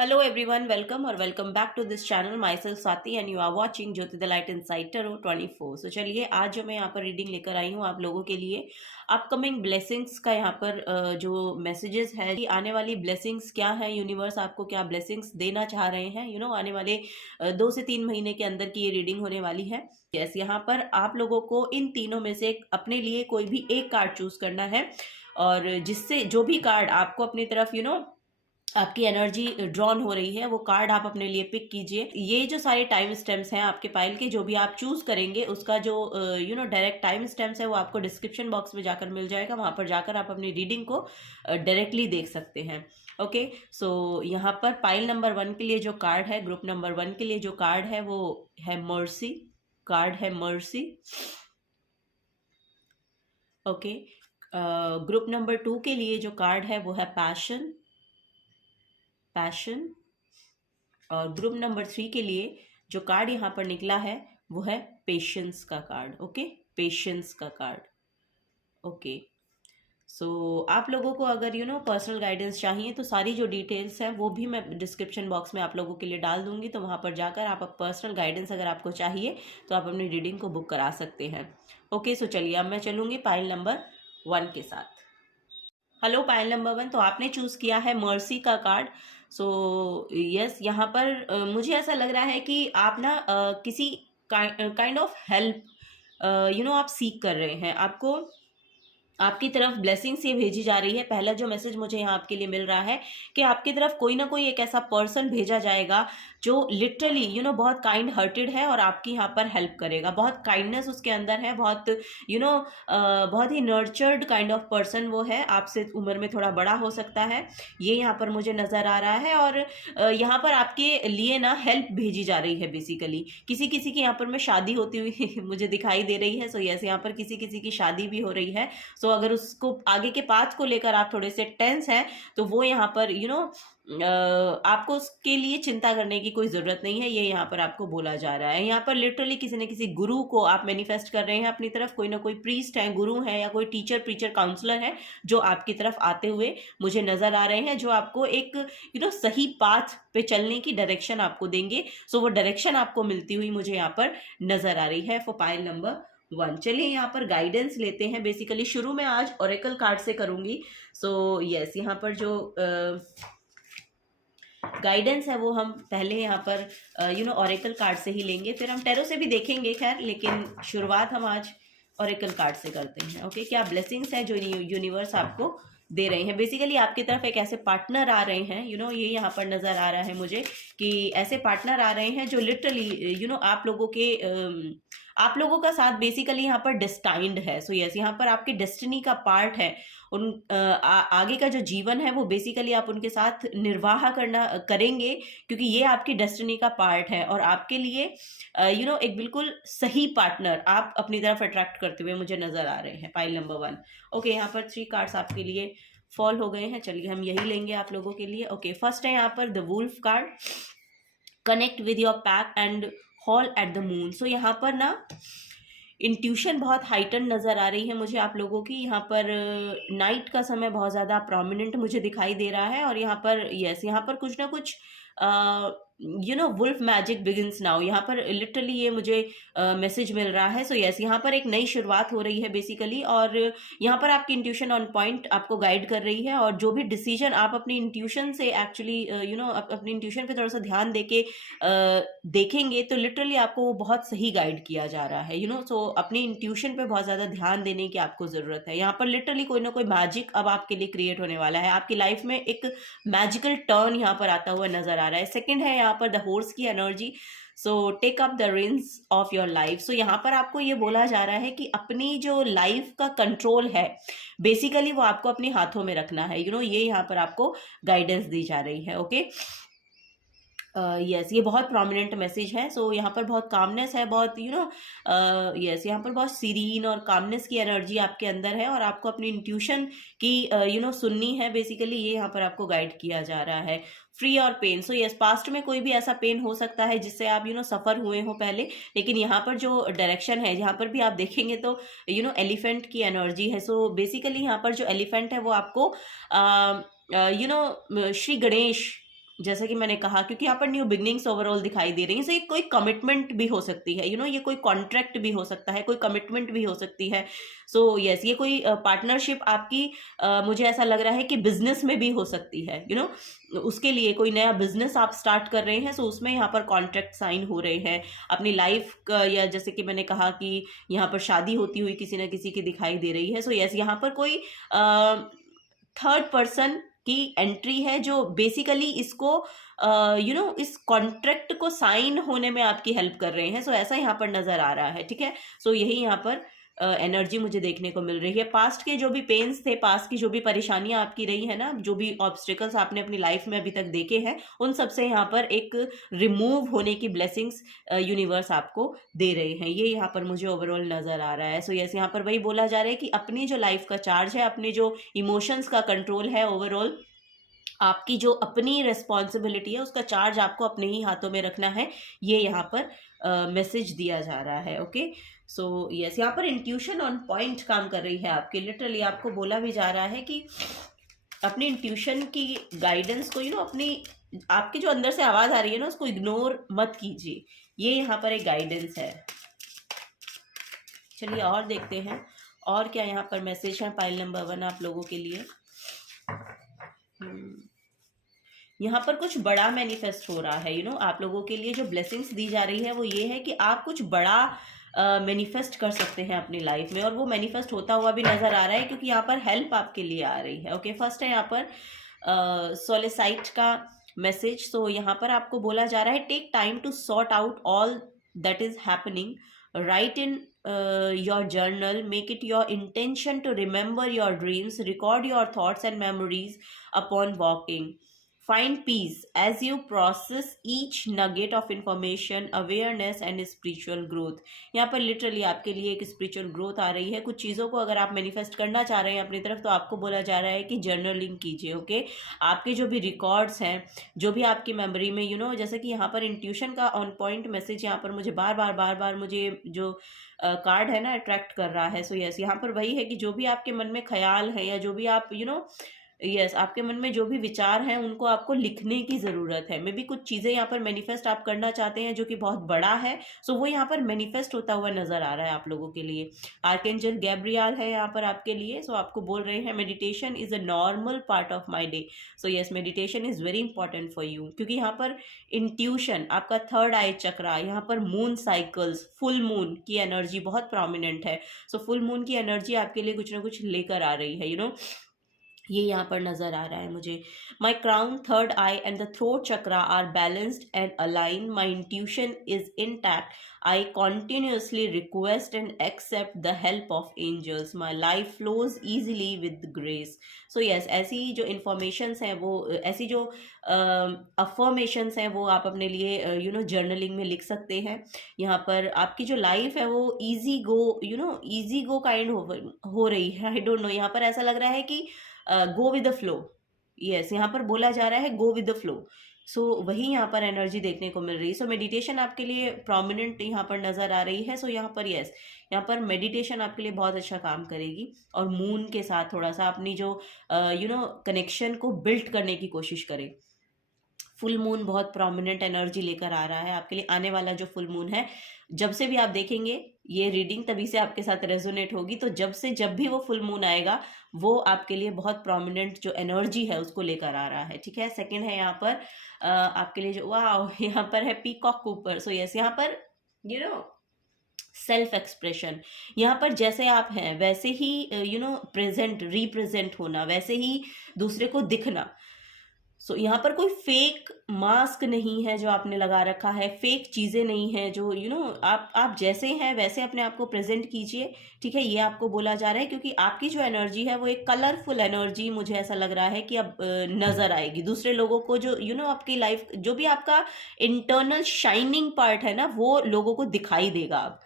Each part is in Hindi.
Hello everyone, welcome or welcome back to this channel. Myself Swati and you are watching Jyoti the Light Inside Tarot 24. So चलिए आज जो मैं यहाँ पर रीडिंग लेकर आई हूँ आप लोगों के लिए अपकमिंग ब्लेसिंग्स का यहाँ पर जो मैसेजेस है कि आने वाली ब्लेसिंग्स क्या है, यूनिवर्स आपको क्या ब्लेसिंग्स देना चाह रहे हैं आने वाले 2 से 3 महीने के अंदर की ये रीडिंग होने वाली है। यस, यहाँ पर आप लोगों को इन तीनों में से अपने लिए कोई भी एक कार्ड चूज करना है और जिससे जो भी कार्ड आपको अपनी तरफ आपकी एनर्जी ड्रॉन हो रही है वो कार्ड आप अपने लिए पिक कीजिए। ये जो सारे टाइम स्टैम्प्स हैं आपके पाइल के, जो भी आप चूज करेंगे उसका जो डायरेक्ट टाइम स्टैम्प्स है वो आपको डिस्क्रिप्शन बॉक्स में जाकर मिल जाएगा। वहां पर जाकर आप अपनी रीडिंग को डायरेक्टली देख सकते हैं। ओके, सो यहाँ पर पाइल नंबर 1 के लिए जो कार्ड है, ग्रुप नंबर 1 के लिए जो कार्ड है वो है मर्सी। कार्ड है मर्सी। ओके, ग्रुप नंबर 2 के लिए जो कार्ड है वो है पैशन। और ग्रुप नंबर 3 के लिए जो कार्ड यहाँ पर निकला है वो है पेशेंस का कार्ड। ओके, पेशेंस का कार्ड। ओके, सो आप लोगों को अगर पर्सनल गाइडेंस चाहिए तो सारी जो डिटेल्स हैं वो भी मैं डिस्क्रिप्शन बॉक्स में आप लोगों के लिए डाल दूंगी, तो वहाँ पर जाकर आप पर्सनल गाइडेंस अगर आपको चाहिए तो आप अपनी रीडिंग को बुक करा सकते हैं। ओके, सो चलिए अब मैं चलूँगी पाइल नंबर 1 के साथ। हेलो पाइल नंबर 1, तो आपने चूज किया है मर्सी का कार्ड। सो यस, यहाँ पर मुझे ऐसा लग रहा है कि आप किसी काइंड ऑफ हेल्प आप सीख कर रहे हैं। आपको आपकी तरफ ब्लेसिंग्स ये भेजी जा रही है। पहला जो मैसेज मुझे यहाँ आपके लिए मिल रहा है कि आपकी तरफ कोई ना कोई एक ऐसा पर्सन भेजा जाएगा जो लिटरली बहुत काइंड हार्टेड है और आपकी यहाँ पर हेल्प करेगा। बहुत काइंडनेस उसके अंदर है, बहुत बहुत ही नर्चर्ड काइंड ऑफ पर्सन वो है। आपसे उम्र में थोड़ा बड़ा हो सकता है, ये यहाँ पर मुझे नजर आ रहा है। और यहाँ पर आपके लिए हेल्प भेजी जा रही है। बेसिकली किसी किसी की यहाँ पर मैं शादी होती हुई मुझे दिखाई दे रही है। सो यस, यहाँ पर किसी किसी की शादी भी हो रही है। सो अगर उसको आगे के पाथ को लेकर आप थोड़े से टेंस हैं तो वो यहाँ पर आपको उसके लिए चिंता करने की कोई जरूरत नहीं है, ये यहाँ पर आपको बोला जा रहा है। यहाँ पर लिटरली किसी न किसी गुरु को आप मैनिफेस्ट कर रहे हैं अपनी तरफ। कोई ना कोई प्रीस्ट है, गुरु है या कोई टीचर प्रीचर काउंसलर है जो आपकी तरफ आते हुए मुझे नजर आ रहे हैं, जो आपको एक सही पाथ पे चलने की डायरेक्शन आपको देंगे। सो वो डायरेक्शन आपको मिलती हुई मुझे यहाँ पर नजर आ रही है फॉर पाइल नंबर 1। चलिए यहाँ पर गाइडेंस लेते हैं। बेसिकली शुरू में आज ओरेकल कार्ड से करूंगी। सो यस, यहाँ पर जो गाइडेंस है वो हम पहले यहाँ पर ओरेकल कार्ड से ही लेंगे, फिर हम टैरो से भी देखेंगे खैर, लेकिन शुरुआत हम आज ओरेकल कार्ड से करते हैं। ओके, क्या ब्लेसिंग्स है जो यूनिवर्स आपको दे रहे हैं। बेसिकली आपकी तरफ एक ऐसे पार्टनर आ रहे हैं, ये यहाँ पर नजर आ रहा है मुझे कि ऐसे पार्टनर आ रहे हैं जो लिटरली आप लोगों का साथ बेसिकली यहाँ पर डिस्टाइंड है। सो यस, यहाँ पर आपकी डेस्टिनी का पार्ट है। आगे का जो जीवन है वो बेसिकली आप उनके साथ निर्वाह करेंगे, क्योंकि ये आपकी डेस्टिनी का पार्ट है और आपके लिए एक बिल्कुल सही पार्टनर आप अपनी तरफ अट्रैक्ट करते हुए मुझे नजर आ रहे हैं। Pile number 1। ओके, यहाँ पर 3 कार्ड्स आपके लिए फॉल हो गए हैं। चलिए हम यही लेंगे आप लोगों के लिए। ओके, फर्स्ट है यहाँ पर the wolf card, connect with your pack and howl at the moon. So यहाँ पर इंट्यूशन बहुत हाइटन नज़र आ रही है मुझे आप लोगों की। यहाँ पर नाइट का समय बहुत ज़्यादा प्रोमिनेंट मुझे दिखाई दे रहा है और यहाँ पर यस, यहाँ पर कुछ ना कुछ वुल्फ मैजिक बिगिंस नाउ, यहाँ पर लिटरली ये मुझे मैसेज मिल रहा है। सो यस, यहाँ पर एक नई शुरुआत हो रही है बेसिकली, और यहाँ पर आपकी इंट्यूशन ऑन पॉइंट आपको गाइड कर रही है। और जो भी डिसीजन आप अपनी इंट्यूशन से एक्चुअली अपनी इंट्यूशन पे थोड़ा सा ध्यान देके देखेंगे तो लिटरली आपको वो बहुत सही गाइड किया जा रहा है। सो अपनी इंट्यूशन पे बहुत ज़्यादा ध्यान देने की आपको ज़रूरत है। यहाँ पर लिटरली कोई ना कोई मैजिक अब आपके लिए क्रिएट होने वाला है। आपकी लाइफ में एक मैजिकल टर्न यहाँ पर आता हुआ नजर आ रहा है। सेकंड है यहाँ पर द हॉर्स की energy. So take up the reins of your life. So यहाँ पर आपको ये बोला जा रहा है कि अपनी जो लाइफ का कंट्रोल है बेसिकली वो आपको अपने हाथों में रखना है। ये यहाँ पर आपको गाइडेंस दी जा रही है। ओके, यस, ये बहुत प्रोमिनेंट मैसेज है। सो यहाँ पर बहुत कामनेस है, बहुत यस, यहाँ पर बहुत सीरीन और कामनेस की एनर्जी आपके अंदर है और आपको अपनी इंट्यूशन की सुननी है। बेसिकली ये यहाँ पर आपको गाइड किया जा रहा है। फ्री और पेन। सो यस, पास्ट में कोई भी ऐसा पेन हो सकता है जिससे आप सफर हुए हो पहले, लेकिन यहाँ पर जो डायरेक्शन है, यहाँ पर भी आप देखेंगे तो एलिफेंट की एनर्जी है। सो बेसिकली यहाँ पर जो एलिफेंट है वो आपको श्री गणेश जैसा कि मैंने कहा, क्योंकि यहाँ पर न्यू बिगनिंग्स ओवरऑल दिखाई दे रही है, सो ये कोई कमिटमेंट भी हो सकती है, ये कोई कॉन्ट्रैक्ट भी हो सकता है, कोई कमिटमेंट भी हो सकती है। सो यस, ये कोई पार्टनरशिप आपकी मुझे ऐसा लग रहा है कि बिजनेस में भी हो सकती है, उसके लिए कोई नया बिजनेस आप स्टार्ट कर रहे हैं, सो उसमें यहाँ पर कॉन्ट्रैक्ट साइन हो रहे हैं अपनी लाइफ का, या जैसे कि मैंने कहा कि यहाँ पर शादी होती हुई किसी ना किसी की दिखाई दे रही है। सो यस, यहाँ पर कोई थर्ड पर्सन की एंट्री है जो बेसिकली इसको इस कॉन्ट्रैक्ट को साइन होने में आपकी हेल्प कर रहे हैं। सो ऐसा यहाँ पर नजर आ रहा है, ठीक है। सो यही यहाँ पर एनर्जी मुझे देखने को मिल रही है। पास्ट के जो भी पेन्स थे, पास्ट की जो भी परेशानियां आपकी रही है ना, जो भी ऑब्स्टिकल्स आपने अपनी लाइफ में अभी तक देखे हैं, उन सब से यहाँ पर एक रिमूव होने की ब्लेसिंग्स यूनिवर्स आपको दे रहे हैं, ये यहाँ पर मुझे ओवरऑल नजर आ रहा है। सो यस, यहाँ पर वही बोला जा रहा है कि अपनी जो लाइफ का चार्ज है, अपनी जो इमोशंस का कंट्रोल है, ओवरऑल आपकी जो अपनी रिस्पॉन्सिबिलिटी है, उसका चार्ज आपको अपने ही हाथों में रखना है, ये यहाँ पर मैसेज दिया जा रहा है। ओके, सो यस, यहाँ पर इंट्यूशन ऑन पॉइंट काम कर रही है आपके। लिटरली आपको बोला भी जा रहा है कि अपनी इंट्यूशन की गाइडेंस को अपनी आपके जो अंदर से आवाज आ रही है ना, उसको इग्नोर मत कीजिए, ये यहाँ पर एक गाइडेंस है। चलिए और देखते हैं और क्या यहाँ पर मैसेज है पाइल नंबर 1 आप लोगों के लिए। यहाँ पर कुछ बड़ा मैनिफेस्ट हो रहा है, आप लोगों के लिए जो ब्लेसिंग्स दी जा रही है वो ये है कि आप कुछ बड़ा मैनिफेस्ट कर सकते हैं अपनी लाइफ में, और वो मैनिफेस्ट होता हुआ भी नजर आ रहा है, क्योंकि यहाँ पर हेल्प आपके लिए आ रही है। ओके, फर्स्ट है यहाँ पर सोलेसाइट का मैसेज। सो यहाँ पर आपको बोला जा रहा है, take time to sort out all that is happening, right in your journal, make it your intention to remember your dreams, record your thoughts and memories upon walking, find peace as you process each nugget of information, awareness and spiritual growth। यहाँ पर लिटरली आपके लिए एक स्पिरिचुअल ग्रोथ आ रही है। कुछ चीज़ों को अगर आप मैनिफेस्ट करना चाह रहे हैं अपनी तरफ, तो आपको बोला जा रहा है कि जर्नलिंग कीजिए। ओके, आपके जो भी रिकॉर्ड्स हैं, जो भी आपकी मेमोरी में जैसे कि यहाँ पर इंट्यूशन का ऑन पॉइंट मैसेज यहाँ पर मुझे बार बार मुझे जो कार्ड है ना अट्रैक्ट कर रहा है। सो यस, यहाँ पर वही है कि जो भी आपके मन में ख्याल है, या जो भी आप यस आपके मन में जो भी विचार हैं, उनको आपको लिखने की ज़रूरत है। मे बी कुछ चीज़ें यहाँ पर मैनिफेस्ट आप करना चाहते हैं जो कि बहुत बड़ा है, सो वो यहाँ पर मैनिफेस्ट होता हुआ नज़र आ रहा है आप लोगों के लिए। आर्कएंजल गैब्रियल है यहाँ पर आपके लिए। सो आपको बोल रहे हैं, meditation is a normal part of my day. So yes, meditation is very important for you, क्योंकि यहाँ पर इंट्यूशन, आपका थर्ड आई चक्रा, यहाँ पर मून साइकिल्स, फुल मून की एनर्जी बहुत प्रोमिनेंट है। सो फुल मून की एनर्जी आपके लिए कुछ ना कुछ लेकर आ रही है, ये यहाँ पर नजर आ रहा है मुझे। My crown, third eye and the throat chakra are balanced and align, my intuition is intact, I continuously request and accept the help of angels, my life flows easily with grace. So yes, ऐसी जो इन्फॉर्मेशंस हैं, वो ऐसी जो अफर्मेशंस हैं, वो आप अपने लिए जर्नलिंग में लिख सकते हैं। यहाँ पर आपकी जो लाइफ है वो ईजी गो काइंड हो रही है। आई डोंट नो, यहाँ पर ऐसा लग रहा है कि go with the flow. Yes, यहाँ पर बोला जा रहा है गो विद द फ्लो। सो वही यहाँ पर एनर्जी देखने को मिल रही है। सो मेडिटेशन आपके लिए प्रोमिनेंट यहाँ पर नजर आ रही है। सो यहाँ पर यस, यहाँ पर मेडिटेशन आपके लिए बहुत अच्छा काम करेगी, और मून के साथ थोड़ा सा अपनी जो कनेक्शन को बिल्ड करने की कोशिश करें। फुल मून बहुत प्रोमिनेंट एनर्जी लेकर आ रहा है आपके लिए। आने वाला जो फुल मून है, जब से भी आप देखेंगे ये रीडिंग, तभी से आपके साथ रेजोनेट होगी। तो जब भी वो फुल मून आएगा, वो आपके लिए बहुत प्रोमिनेंट जो एनर्जी है उसको लेकर आ रहा है, ठीक है। सेकंड है यहाँ पर आपके लिए जो वाह, यहाँ पर है पीकॉक कूपर। सो यस, यहाँ पर सेल्फ एक्सप्रेशन, यहाँ पर जैसे आप हैं वैसे ही प्रेजेंट रिप्रेजेंट होना, वैसे ही दूसरे को दिखना। सो यहाँ पर कोई फेक मास्क नहीं है जो आपने लगा रखा है, फेक चीज़ें नहीं है, जो आप जैसे हैं वैसे अपने आप को प्रेजेंट कीजिए, ठीक है। ये आपको बोला जा रहा है, क्योंकि आपकी जो एनर्जी है वो एक कलरफुल एनर्जी मुझे ऐसा लग रहा है कि अब नज़र आएगी दूसरे लोगों को। जो आपकी लाइफ, जो भी आपका इंटरनल शाइनिंग पार्ट है ना, वो लोगों को दिखाई देगा अब।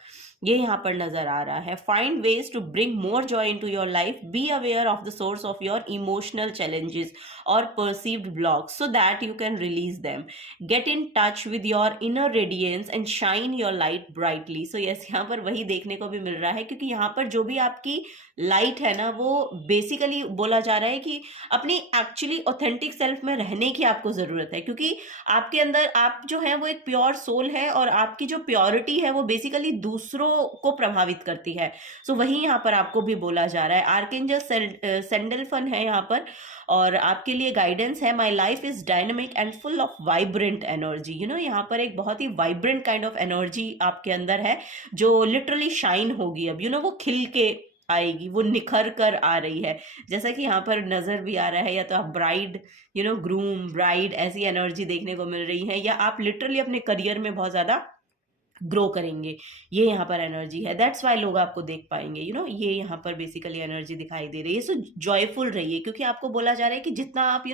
ये यहाँ पर नजर आ रहा है। Find ways to bring more joy into your life, be aware of the source of your emotional challenges और perceived blocks so that you can release them, get in touch with your inner radiance and shine your light brightly. So yes, यहाँ पर वही देखने को भी मिल रहा है, क्योंकि यहाँ पर जो भी आपकी लाइट है ना, वो बेसिकली बोला जा रहा है कि अपनी एक्चुअली ऑथेंटिक सेल्फ में रहने की आपको ज़रूरत है, क्योंकि आपके अंदर आप जो है वो एक प्योर सोल है, और आपकी जो प्योरिटी है वो बेसिकली दूसरों को प्रभावित करती है। सो वही यहाँ पर आपको भी बोला जा रहा है। आर्कएंजल सेंडलफन है यहाँ पर, और आपके लिए गाइडेंस है, my life is dynamic and full of vibrant energy. यहाँ पर एक बहुत ही वाइब्रेंट काइंड ऑफ एनर्जी आपके अंदर है, जो लिटरली शाइन होगी अब, वो खिल के आएगी, वो निखर कर आ रही है। जैसा कि यहाँ पर नजर भी आ रहा है, या तो आप ब्राइड, ग्रूम, ब्राइड, ऐसी एनर्जी देखने को मिल रही है, या आप लिटरली अपने करियर में बहुत ज्यादा ग्रो करेंगे, ये यहाँ पर एनर्जी है। दैट्स वाई लोग आपको देख पाएंगे, ये यहाँ पर बेसिकली एनर्जी दिखाई दे रही है। सो जॉयफुल रहिए, क्योंकि आपको बोला जा रहा है कि जितना आप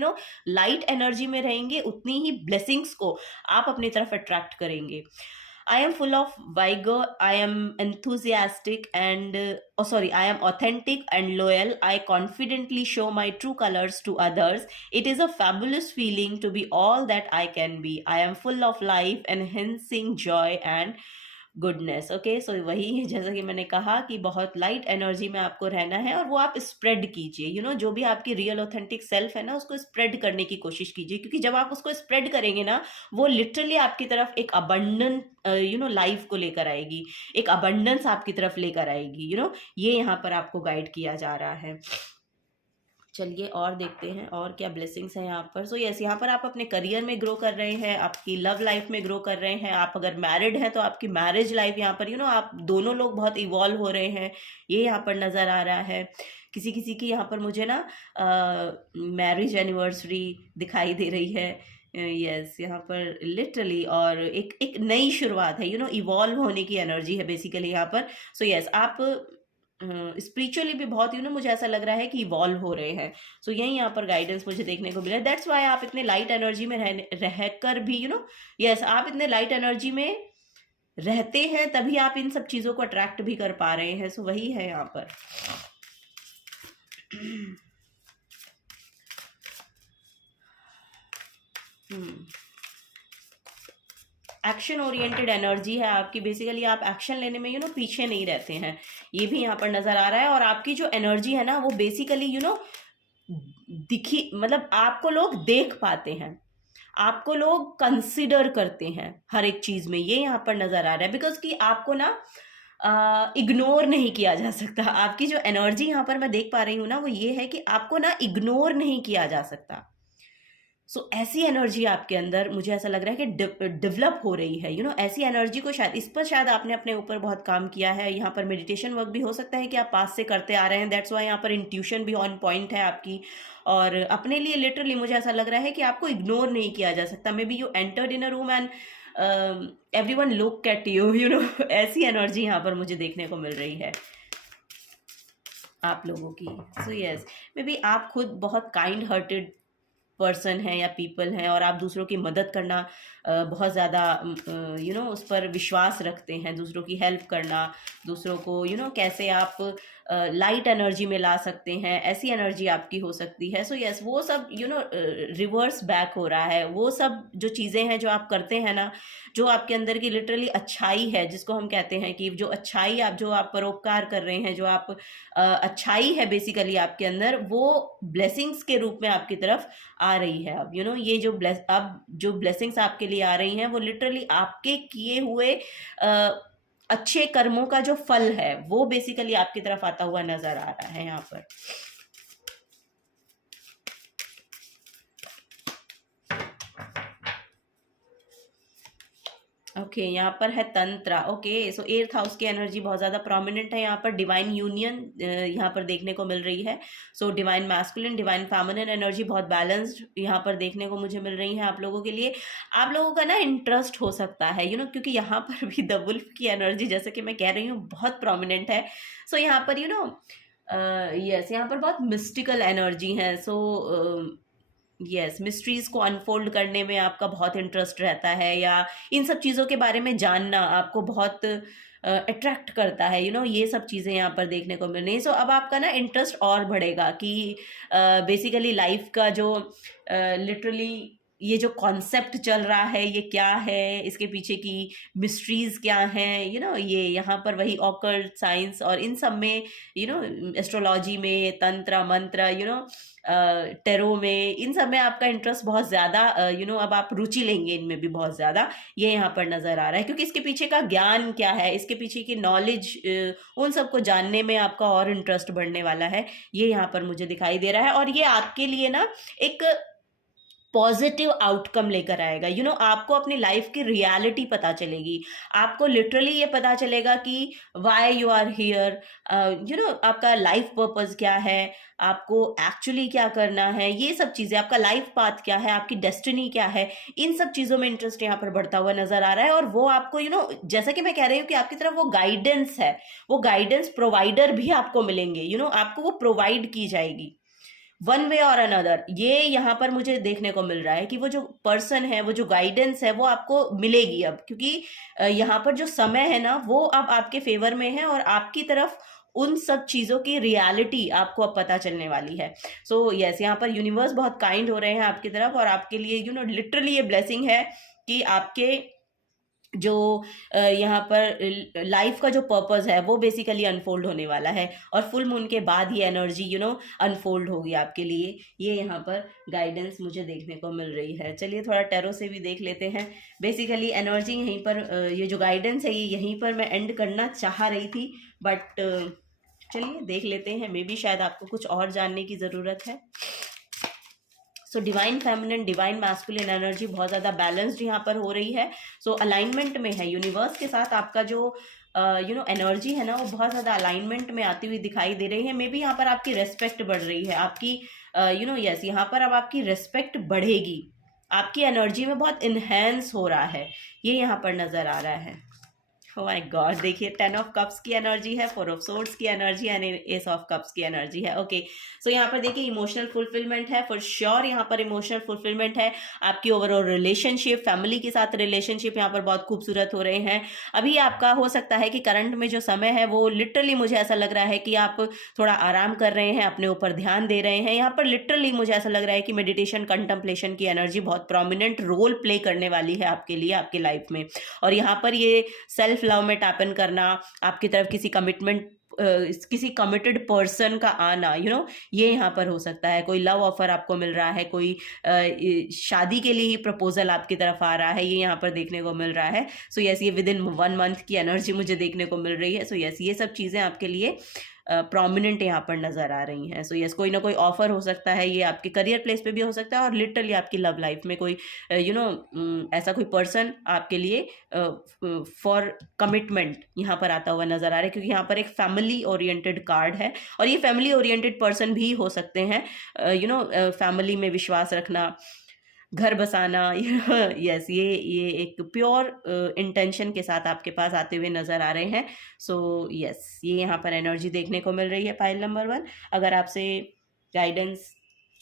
लाइट एनर्जी में रहेंगे, उतनी ही ब्लेसिंग्स को आप अपनी तरफ अट्रैक्ट करेंगे। I am full of vigor, I am enthusiastic and I am authentic and loyal. I confidently show my true colors to others. It is a fabulous feeling to be all that I can be. I am full of life, enhancing joy and goodness. Okay, so वही जैसा कि मैंने कहा कि बहुत लाइट एनर्जी में आपको रहना है, और वो आप स्प्रेड कीजिए। जो भी आपकी रियल ऑथेंटिक सेल्फ है ना, उसको स्प्रेड करने की कोशिश कीजिए, क्योंकि जब आप उसको स्प्रेड करेंगे ना, वो लिटरली आपकी तरफ एक अबंडेंट लाइफ को लेकर आएगी, एक अबंडेंस आपकी तरफ लेकर आएगी। ये यहाँ पर आपको गाइड किया जा रहा है। चलिए और देखते हैं और क्या ब्लेसिंग्स हैं यहाँ पर। सो यस, यहाँ पर आप अपने करियर में ग्रो कर रहे हैं, आपकी लव लाइफ में ग्रो कर रहे हैं। आप अगर मैरिड हैं तो आपकी मैरिज लाइफ यहाँ पर आप दोनों लोग बहुत इवॉल्व हो रहे हैं, ये यहाँ पर नज़र आ रहा है। किसी किसी की यहाँ पर मुझे ना मैरिज एनिवर्सरी दिखाई दे रही है। यस, यहाँ पर लिटरली, और एक नई शुरुआत है, इवॉल्व होने की एनर्जी है बेसिकली यहाँ पर। सो यस, आप स्पिरिचुअली भी बहुत मुझे ऐसा लग रहा है कि इवॉल्व हो रहे हैं। सो यही यहाँ पर गाइडेंस मुझे देखने को मिला है। दैट्स वाई आप इतने लाइट एनर्जी में रहकर भी यस, आप इतने लाइट एनर्जी में रहते हैं, तभी आप इन सब चीज़ों को अट्रैक्ट भी कर पा रहे हैं। सो वही है यहाँ पर। एक्शन ओरिएंटेड एनर्जी है आपकी, बेसिकली आप एक्शन लेने में पीछे नहीं रहते हैं, ये भी यहाँ पर नजर आ रहा है। और आपकी जो एनर्जी है ना, वो बेसिकली दिखी, मतलब आपको लोग देख पाते हैं, आपको लोग कंसिडर करते हैं हर एक चीज में, ये यहाँ पर नजर आ रहा है। बिकॉज कि आपको ना इग्नोर नहीं किया जा सकता। आपकी जो एनर्जी यहाँ पर मैं देख पा रही हूँ ना, वो ये है कि आपको ना इग्नोर नहीं किया जा सकता। सो ऐसी एनर्जी आपके अंदर मुझे ऐसा लग रहा है कि डेवलप हो रही है। ऐसी एनर्जी को शायद, इस पर शायद आपने अपने ऊपर बहुत काम किया है। यहाँ पर मेडिटेशन वर्क भी हो सकता है कि आप पास से करते आ रहे हैं। दैट्स वाई यहाँ पर इंट्यूशन भी ऑन पॉइंट है आपकी। और अपने लिए लिटरली मुझे ऐसा लग रहा है कि आपको इग्नोर नहीं किया जा सकता। May be you entered in a room and everyone look at you, ऐसी एनर्जी यहाँ पर मुझे देखने को मिल रही है आप लोगों की। सो यस, मे बी आप खुद बहुत काइंड हार्टेड पर्सन है या पीपल हैं, और आप दूसरों की मदद करना बहुत ज़्यादा उस पर विश्वास रखते हैं, दूसरों की हेल्प करना, दूसरों को कैसे आप लाइट एनर्जी में ला सकते हैं, ऐसी एनर्जी आपकी हो सकती है। सो यस, वो सब रिवर्स बैक हो रहा है। वो सब जो चीज़ें हैं जो आप करते हैं ना, जो आपके अंदर की लिटरली अच्छाई है, जिसको हम कहते हैं कि जो अच्छाई जो आप परोपकार कर रहे हैं, जो आप अच्छाई है बेसिकली आपके अंदर, वो ब्लेसिंग्स के रूप में आपकी तरफ आ रही है। अब ये जो ब्लेसिंग्स आपके लिए आ रही हैं, वो लिटरली आपके किए हुए अच्छे कर्मों का जो फल है, वो बेसिकली आपकी तरफ आता हुआ नजर आ रहा है यहाँ पर। ओके, यहाँ पर है तंत्रा। ओके, सो 8th हाउस की एनर्जी बहुत ज़्यादा प्रोमिनेंट है यहाँ पर। डिवाइन यूनियन यहाँ पर देखने को मिल रही है। So divine masculine, divine feminine energy बहुत बैलेंस्ड यहाँ पर देखने को मुझे मिल रही है आप लोगों के लिए। आप लोगों का ना इंटरेस्ट हो सकता है क्योंकि यहाँ पर भी द वुल्फ की एनर्जी, जैसे कि मैं कह रही हूँ, बहुत प्रोमिनेंट है। सो यहाँ पर यस, यहाँ पर बहुत मिस्टिकल एनर्जी है। सो यस, मिस्ट्रीज को अनफोल्ड करने में आपका बहुत इंटरेस्ट रहता है, या इन सब चीज़ों के बारे में जानना आपको बहुत अट्रैक्ट करता है, ये सब चीज़ें यहाँ पर देखने को मिल रही हैं। सो अब आपका ना इंटरेस्ट और बढ़ेगा कि बेसिकली लाइफ का जो लिटरली ये जो कॉन्सेप्ट चल रहा है ये क्या है, इसके पीछे की मिस्ट्रीज क्या हैं, ये यहाँ पर वही ऑकल्ट साइंस और इन सब में, एस्ट्रोलॉजी में, तंत्र मंत्र, टेरो में, इन सब में आपका इंटरेस्ट बहुत ज़्यादा, अब आप रुचि लेंगे इनमें भी बहुत ज़्यादा, ये यहाँ पर नज़र आ रहा है। क्योंकि इसके पीछे का ज्ञान क्या है, इसके पीछे की नॉलेज, उन सबको जानने में आपका और इंटरेस्ट बढ़ने वाला है, ये यहाँ पर मुझे दिखाई दे रहा है। और ये आपके लिए ना एक पॉजिटिव आउटकम लेकर आएगा। आपको अपनी लाइफ की रियलिटी पता चलेगी, आपको लिटरली ये पता चलेगा कि वाई यू आर हियर, आपका लाइफ पर्पस क्या है, आपको एक्चुअली क्या करना है, ये सब चीज़ें, आपका लाइफ पाथ क्या है, आपकी डेस्टिनी क्या है, इन सब चीज़ों में इंटरेस्ट यहाँ पर बढ़ता हुआ नजर आ रहा है। और वो आपको जैसा कि मैं कह रही हूँ कि आपकी तरफ वो गाइडेंस है, वो गाइडेंस प्रोवाइडर भी आपको मिलेंगे, आपको वो प्रोवाइड की जाएगी वन वे और अनदर। ये यहाँ पर मुझे देखने को मिल रहा है कि वो जो पर्सन है, वो जो गाइडेंस है, वो आपको मिलेगी अब, क्योंकि यहाँ पर जो समय है ना वो अब आपके फेवर में है और आपकी तरफ उन सब चीज़ों की रियलिटी आपको अब पता चलने वाली है। सो यस, यहाँ पर यूनिवर्स बहुत काइंड हो रहे हैं आपकी तरफ, और आपके लिए लिटरली ये ब्लेसिंग है कि आपके जो यहाँ पर लाइफ का जो पर्पस है वो बेसिकली अनफोल्ड होने वाला है, और फुल मून के बाद ये एनर्जी अनफोल्ड होगी आपके लिए। ये यहाँ पर गाइडेंस मुझे देखने को मिल रही है। चलिए थोड़ा टैरो से भी देख लेते हैं। बेसिकली एनर्जी यहीं पर, ये जो गाइडेंस है ये यहीं पर मैं एंड करना चाह रही थी, बट चलिए देख लेते हैं, मे बी शायद आपको कुछ और जानने की ज़रूरत है। So divine feminine, divine masculine energy बहुत ज़्यादा बैलेंस्ड यहाँ पर हो रही है। सो अलाइनमेंट में है यूनिवर्स के साथ, आपका जो एनर्जी है ना वो बहुत ज़्यादा अलाइनमेंट में आती हुई दिखाई दे रही है। मे बी यहाँ पर आपकी रेस्पेक्ट बढ़ रही है, आपकी यस, यहाँ पर अब आपकी रेस्पेक्ट बढ़ेगी, आपकी एनर्जी में बहुत इन्हेंस हो रहा है, ये यहाँ पर नज़र आ रहा है। ओ माय गॉड, देखिए 10 ऑफ कप्स की एनर्जी है, 4 ऑफ सोर्ड्स की energy and S of cups की एनर्जी है। ओके, सो यहाँ पर देखिए इमोशनल फुलफिलमेंट है, फॉर श्योर यहाँ पर इमोशनल फुलफिलमेंट है। आपकी ओवरऑल रिलेशनशिप, फैमिली के साथ रिलेशनशिप यहाँ पर बहुत खूबसूरत हो रहे हैं। अभी आपका हो सकता है कि करंट में जो समय है वो लिटरली मुझे ऐसा लग रहा है कि आप थोड़ा आराम कर रहे हैं, अपने ऊपर ध्यान दे रहे हैं। यहाँ पर लिटरली मुझे ऐसा लग रहा है कि मेडिटेशन, कंटेम्पलेशन की एनर्जी बहुत प्रोमिनेंट रोल प्ले करने वाली है आपके लिए, आपकी लाइफ में। और यहाँ पर ये सेल्फ लव में टैप इन करना, आपकी तरफ किसी किसी कमिटेड पर्सन का आना, ये यहाँ पर हो सकता है। कोई लव ऑफर आपको मिल रहा है, कोई शादी के लिए ही प्रपोजल आपकी तरफ आ रहा है, ये यहाँ पर देखने को मिल रहा है। सो यस, ये विद इन 1 मंथ की एनर्जी मुझे देखने को मिल रही है। सो यस, ये सब चीज़ें आपके लिए प्रोमिनेंट यहाँ पर नज़र आ रही हैं। सो यस, कोई ना कोई ऑफर हो सकता है, ये आपके करियर प्लेस पे भी हो सकता है, और लिटरली आपकी लव लाइफ में कोई ऐसा कोई पर्सन आपके लिए फॉर कमिटमेंट यहाँ पर आता हुआ नज़र आ रहा है, क्योंकि यहाँ पर एक फैमिली ओरिएंटेड कार्ड है, और ये फैमिली ओरिएंटेड पर्सन भी हो सकते हैं। फैमिली में विश्वास रखना, घर बसाना, यस, ये एक प्योर इंटेंशन के साथ आपके पास आते हुए नज़र आ रहे हैं। सो यस, ये यहाँ पर एनर्जी देखने को मिल रही है पाइल नंबर 1। अगर आपसे गाइडेंस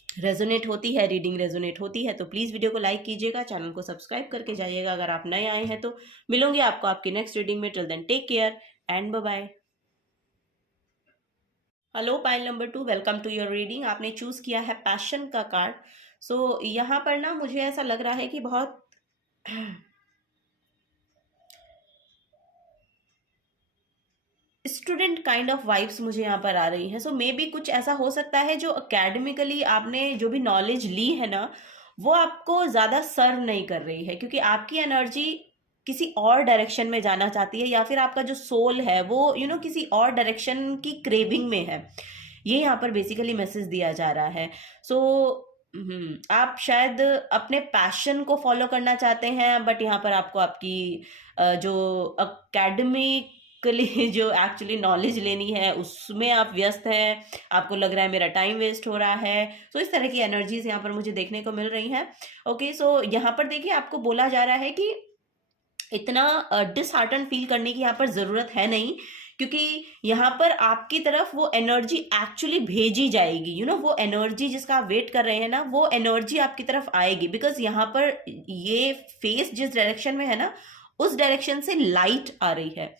रेजोनेट होती है, रीडिंग रेजोनेट होती है, तो प्लीज़ वीडियो को लाइक कीजिएगा, चैनल को सब्सक्राइब करके जाइएगा अगर आप नए आए हैं तो। मिलूंगी आपको आपकी नेक्स्ट रीडिंग में। Till then take care and bye bye. Hello pile number 2, welcome to your reading. आपने चूज़ किया है पैशन का कार्ड। सो यहाँ पर ना मुझे ऐसा लग रहा है कि बहुत स्टूडेंट काइंड ऑफ वाइब्स मुझे यहाँ पर आ रही हैं। सो मे बी कुछ ऐसा हो सकता है जो अकेडमिकली आपने जो भी नॉलेज ली है ना वो आपको ज़्यादा सर्व नहीं कर रही है, क्योंकि आपकी एनर्जी किसी और डायरेक्शन में जाना चाहती है, या फिर आपका जो सोल है वो किसी और डायरेक्शन की क्रेविंग में है। ये यहाँ पर बेसिकली मैसेज दिया जा रहा है। सो आप शायद अपने पैशन को फॉलो करना चाहते हैं, बट यहाँ पर आपको आपकी जो अकेडमिकली जो एक्चुअली नॉलेज लेनी है उसमें आप व्यस्त हैं, आपको लग रहा है मेरा टाइम वेस्ट हो रहा है। सो इस तरह की एनर्जीज यहाँ पर मुझे देखने को मिल रही हैं। ओके, सो यहाँ पर देखिए आपको बोला जा रहा है कि इतना डिसहार्टन फील करने की यहाँ पर ज़रूरत है नहीं, क्योंकि यहाँ पर आपकी तरफ वो एनर्जी एक्चुअली भेजी जाएगी। वो एनर्जी जिसका आप वेट कर रहे हैं ना वो एनर्जी आपकी तरफ आएगी, बिकॉज यहाँ पर ये फेस जिस डायरेक्शन में है ना उस डायरेक्शन से लाइट आ रही है।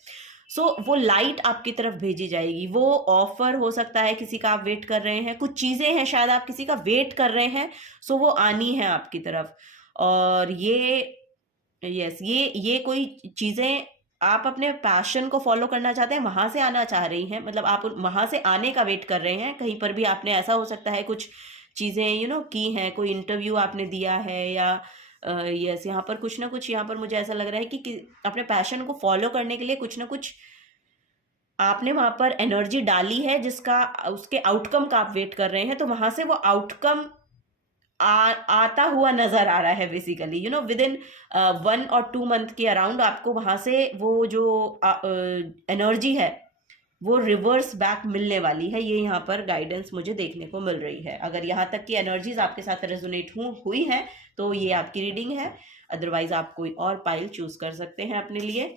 सो वो लाइट आपकी तरफ भेजी जाएगी। वो ऑफर हो सकता है किसी का आप वेट कर रहे हैं, कुछ चीजें हैं शायद आप किसी का वेट कर रहे हैं, सो वो आनी है आपकी तरफ। और ये कोई चीजें आप अपने पैशन को फॉलो करना चाहते हैं, वहां से आना चाह रही हैं, मतलब आप वहां से आने का वेट कर रहे हैं। कहीं पर भी आपने ऐसा हो सकता है कुछ चीजें की हैं, कोई इंटरव्यू आपने दिया है, या यस यहाँ पर कुछ ना कुछ, यहाँ पर मुझे ऐसा लग रहा है कि अपने पैशन को फॉलो करने के लिए कुछ ना कुछ आपने वहां पर एनर्जी डाली है, जिसका उसके आउटकम का आप वेट कर रहे हैं। तो वहां से वो आउटकम आता हुआ नजर आ रहा है बेसिकली, विद इन 1 और 2 मंथ के अराउंड आपको वहां से वो जो एनर्जी है वो रिवर्स बैक मिलने वाली है। ये यहाँ पर गाइडेंस मुझे देखने को मिल रही है। अगर यहाँ तक की एनर्जीज आपके साथ रेजोनेट हुई है तो ये आपकी रीडिंग है, अदरवाइज आप कोई और पाइल चूज कर सकते हैं अपने लिए।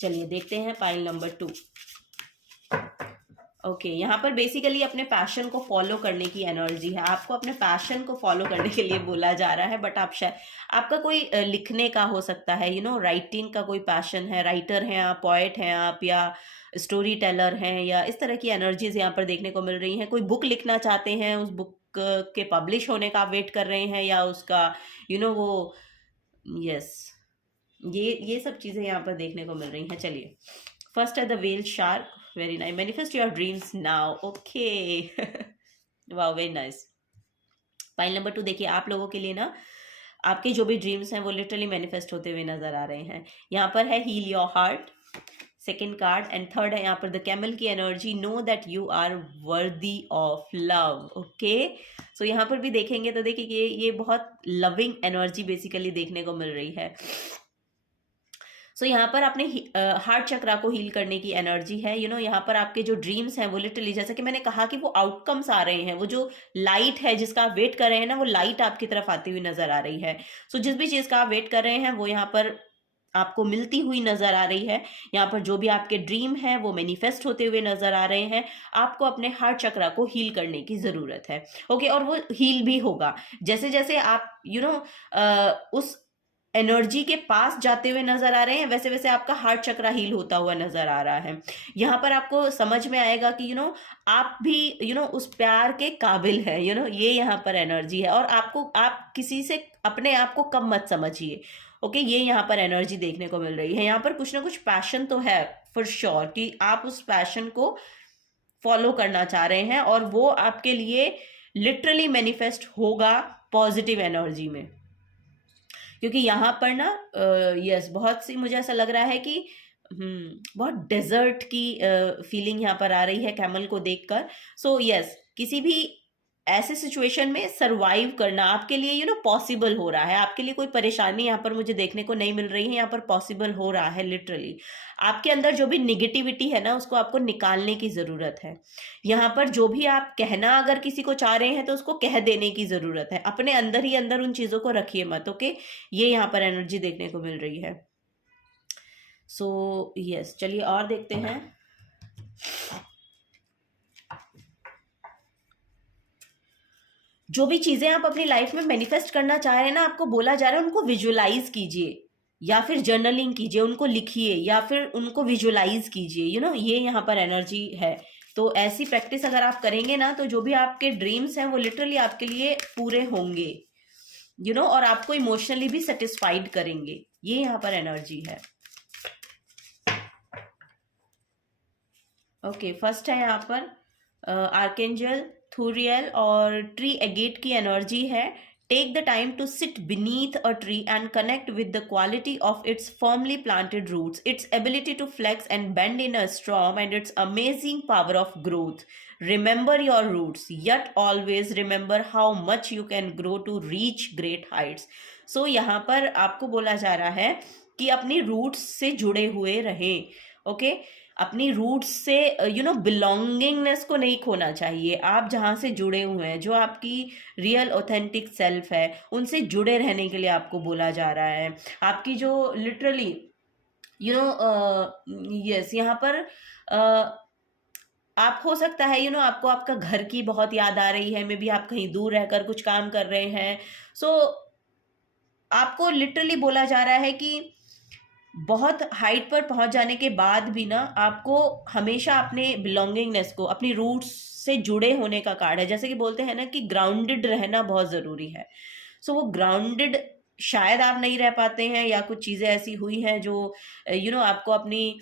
चलिए देखते हैं पाइल नंबर 2। ओके यहाँ पर बेसिकली अपने पैशन को फॉलो करने की एनर्जी है। आपको अपने पैशन को फॉलो करने के लिए बोला जा रहा है, बट आप शायद आपका कोई लिखने का हो सकता है, राइटिंग का कोई पैशन है, राइटर हैं आप, पोएट हैं आप, या स्टोरी टेलर हैं, या इस तरह की एनर्जीज यहाँ पर देखने को मिल रही हैं। कोई बुक लिखना चाहते हैं, उस बुक के पब्लिश होने का आप वेट कर रहे हैं, या उसका वो यस ये सब चीज़ें यहाँ पर देखने को मिल रही हैं। चलिए फर्स्ट है the whale shark, very nice, manifest your dreams now, okay wow very nice. Pile number 2 देखिए, आप लोगों के लिए ना आपके जो भी ड्रीम्स हैं वो लिटरली मैनिफेस्ट होते हुए नजर आ रहे हैं। यहाँ पर है heal your heart, second card, and third है यहाँ पर द कैमल की energy, know that you are worthy of love, okay. So यहाँ पर भी देखेंगे तो देखिए ये बहुत लविंग एनर्जी बेसिकली देखने को मिल रही है। सो यहाँ पर आपने हार्ट चक्रा को हील करने की एनर्जी है। यहाँ पर आपके जो ड्रीम्स हैं वो लिटरली, जैसा कि मैंने कहा कि वो आउटकम्स आ रहे हैं, वो जो लाइट है जिसका आप वेट कर रहे हैं ना, वो लाइट आपकी तरफ आती हुई नजर आ रही है। सो जिस भी चीज का आप वेट कर रहे हैं वो यहाँ पर आपको मिलती हुई नजर आ रही है। यहाँ पर जो भी आपके ड्रीम है वो मैनिफेस्ट होते हुए नजर आ रहे हैं। आपको अपने हार्ट चक्रा को हील करने की जरूरत है, ओके। और वो हील भी होगा जैसे जैसे आप उस एनर्जी के पास जाते हुए नजर आ रहे हैं, वैसे वैसे आपका हार्ट चक्रा हील होता हुआ नजर आ रहा है। यहाँ पर आपको समझ में आएगा कि आप भी उस प्यार के काबिल है। ये यहाँ पर एनर्जी है। और आप किसी से अपने आप को कम मत समझिए, ओके। ये यहाँ पर एनर्जी देखने को मिल रही है। यहाँ पर कुछ ना कुछ पैशन तो है फॉर श्योर कि आप उस पैशन को फॉलो करना चाह रहे हैं, और वो आपके लिए लिटरली मैनिफेस्ट होगा पॉजिटिव एनर्जी में। क्योंकि यहाँ पर ना यस बहुत सी मुझे ऐसा लग रहा है कि बहुत डेजर्ट की फीलिंग यहाँ पर आ रही है कैमल को देखकर। सो यस किसी भी ऐसे सिचुएशन में सरवाइव करना आपके लिए पॉसिबल हो रहा है। आपके लिए कोई परेशानी यहाँ पर मुझे देखने को नहीं मिल रही है, यहाँ पर पॉसिबल हो रहा है लिटरली। आपके अंदर जो भी निगेटिविटी है ना उसको आपको निकालने की जरूरत है। यहाँ पर जो भी आप कहना अगर किसी को चाह रहे हैं तो उसको कह देने की जरूरत है, अपने अंदर ही अंदर उन चीजों को रखिए मत, ओके। ये यहाँ पर एनर्जी देखने को मिल रही है। सो यस चलिए और देखते हैं। जो भी चीजें आप अपनी लाइफ में मैनिफेस्ट करना चाह रहे हैं ना, आपको बोला जा रहा है उनको विजुअलाइज कीजिए, या फिर जर्नलिंग कीजिए, उनको लिखिए, या फिर उनको विजुअलाइज कीजिए। ये यहाँ पर एनर्जी है। तो ऐसी प्रैक्टिस अगर आप करेंगे ना तो जो भी आपके ड्रीम्स हैं वो लिटरली आपके लिए पूरे होंगे, और आपको इमोशनली भी सेटिस्फाइड करेंगे। ये यहाँ पर एनर्जी है, ओके। फर्स्ट है यहाँ पर आर्केंजल थूरियल और ट्री एगेट की एनर्जी है। Take the time to sit beneath a tree and connect with the quality of its firmly planted roots, its ability to flex and bend in a storm, and its amazing power of growth. Remember your roots, yet always remember how much you can grow to reach great heights. So यहाँ पर आपको बोला जा रहा है कि अपनी रूट्स से जुड़े हुए रहें, ओके। अपनी रूट्स से बिलोंगिंगनेस को नहीं खोना चाहिए। आप जहाँ से जुड़े हुए हैं, जो आपकी रियल ऑथेंटिक सेल्फ है, उनसे जुड़े रहने के लिए आपको बोला जा रहा है। आपकी जो लिटरली यस यहाँ पर आप हो सकता है आपको आपका घर की बहुत याद आ रही है, मे बी आप कहीं दूर रहकर कुछ काम कर रहे हैं। सो आपको लिटरली बोला जा रहा है कि बहुत हाइट पर पहुंच जाने के बाद भी ना आपको हमेशा अपने बिलोंगिंगनेस को, अपनी रूट्स से जुड़े होने का कार्ड है। जैसे कि बोलते हैं ना कि ग्राउंडेड रहना बहुत ज़रूरी है। सो वो ग्राउंडेड शायद आप नहीं रह पाते हैं, या कुछ चीज़ें ऐसी हुई हैं जो आपको अपनी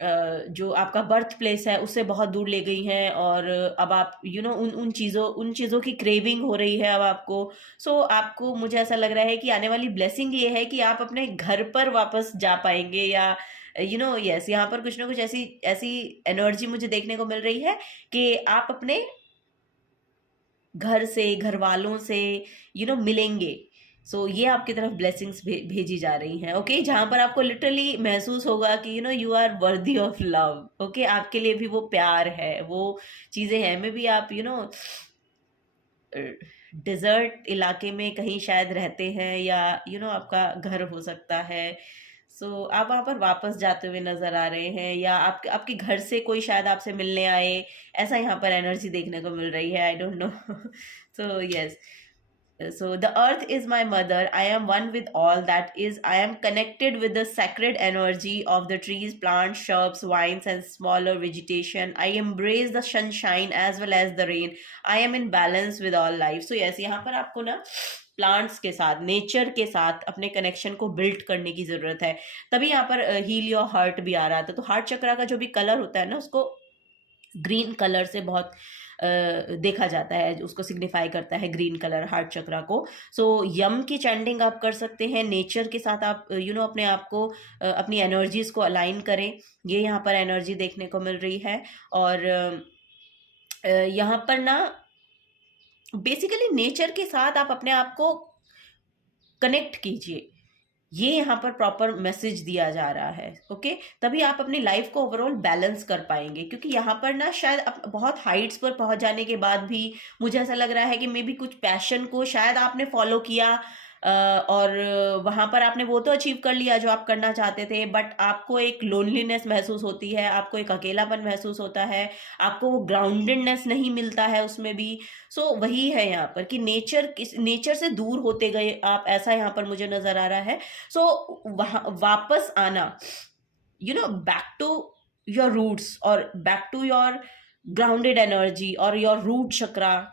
जो आपका बर्थ प्लेस है उससे बहुत दूर ले गई हैं, और अब आप उन चीज़ों की क्रेविंग हो रही है अब आपको। सो आपको, मुझे ऐसा लग रहा है कि आने वाली ब्लेसिंग ये है कि आप अपने घर पर वापस जा पाएंगे, या यस, यहाँ पर कुछ ना कुछ ऐसी ऐसी एनर्जी मुझे देखने को मिल रही है कि आप अपने घर से, घर वालों से मिलेंगे। सो ये आपकी तरफ ब्लेसिंग्स भेजी जा रही हैं, ओके, जहां पर आपको लिटरली महसूस होगा कि you are worthy of love. Okay, आपके लिए भी वो प्यार है, वो चीजें हैं। मे बी आप डिजर्ट इलाके में कहीं शायद रहते हैं, या आपका घर हो सकता है। सो आप वहां पर वापस जाते हुए नजर आ रहे हैं, या आपके घर से कोई शायद आपसे मिलने आए, ऐसा यहाँ पर एनर्जी देखने को मिल रही है। I don't know. So yes, so the earth is my mother. I am one with all that is. I am connected with the sacred energy of the trees, plants, shrubs, vines, and smaller vegetation. I embrace the sunshine as well as the rain. I am in balance with all life. So yes, यहाँ पर आपको ना प्लांट्स के साथ, नेचर के साथ अपने कनेक्शन को बिल्ड करने की जरूरत है। तभी यहाँ पर हील योर हार्ट भी आ रहा था। तो हार्ट चक्रा का जो भी कलर होता है ना, उसको ग्रीन कलर से बहुत देखा जाता है, उसको सिग्निफाई करता है ग्रीन कलर हार्ट चक्रा को। सो यम की चैंटिंग आप कर सकते हैं, नेचर के साथ आप अपने आप को, अपनी एनर्जीज को अलाइन करें। ये यहाँ पर एनर्जी देखने को मिल रही है। और यहाँ पर ना बेसिकली नेचर के साथ आप अपने आप को कनेक्ट कीजिए, ये यहाँ पर प्रॉपर मैसेज दिया जा रहा है। ओके, तभी आप अपनी लाइफ को ओवरऑल बैलेंस कर पाएंगे। क्योंकि यहाँ पर ना शायद बहुत हाइट्स पर पहुंच जाने के बाद भी मुझे ऐसा लग रहा है कि मे बी कुछ पैशन को शायद आपने फॉलो किया, और वहां पर आपने वो तो अचीव कर लिया जो आप करना चाहते थे, बट आपको एक लोनलीनेस महसूस होती है, आपको एक अकेलापन महसूस होता है, आपको वो ग्राउंडेडनेस नहीं मिलता है उसमें भी। सो वही है यहाँ पर कि नेचर से दूर होते गए आप, ऐसा यहाँ पर मुझे नजर आ रहा है। सो वहां वापस आना, बैक टू योर रूट्स, और back to your grounded energy और योर रूट चक्रा,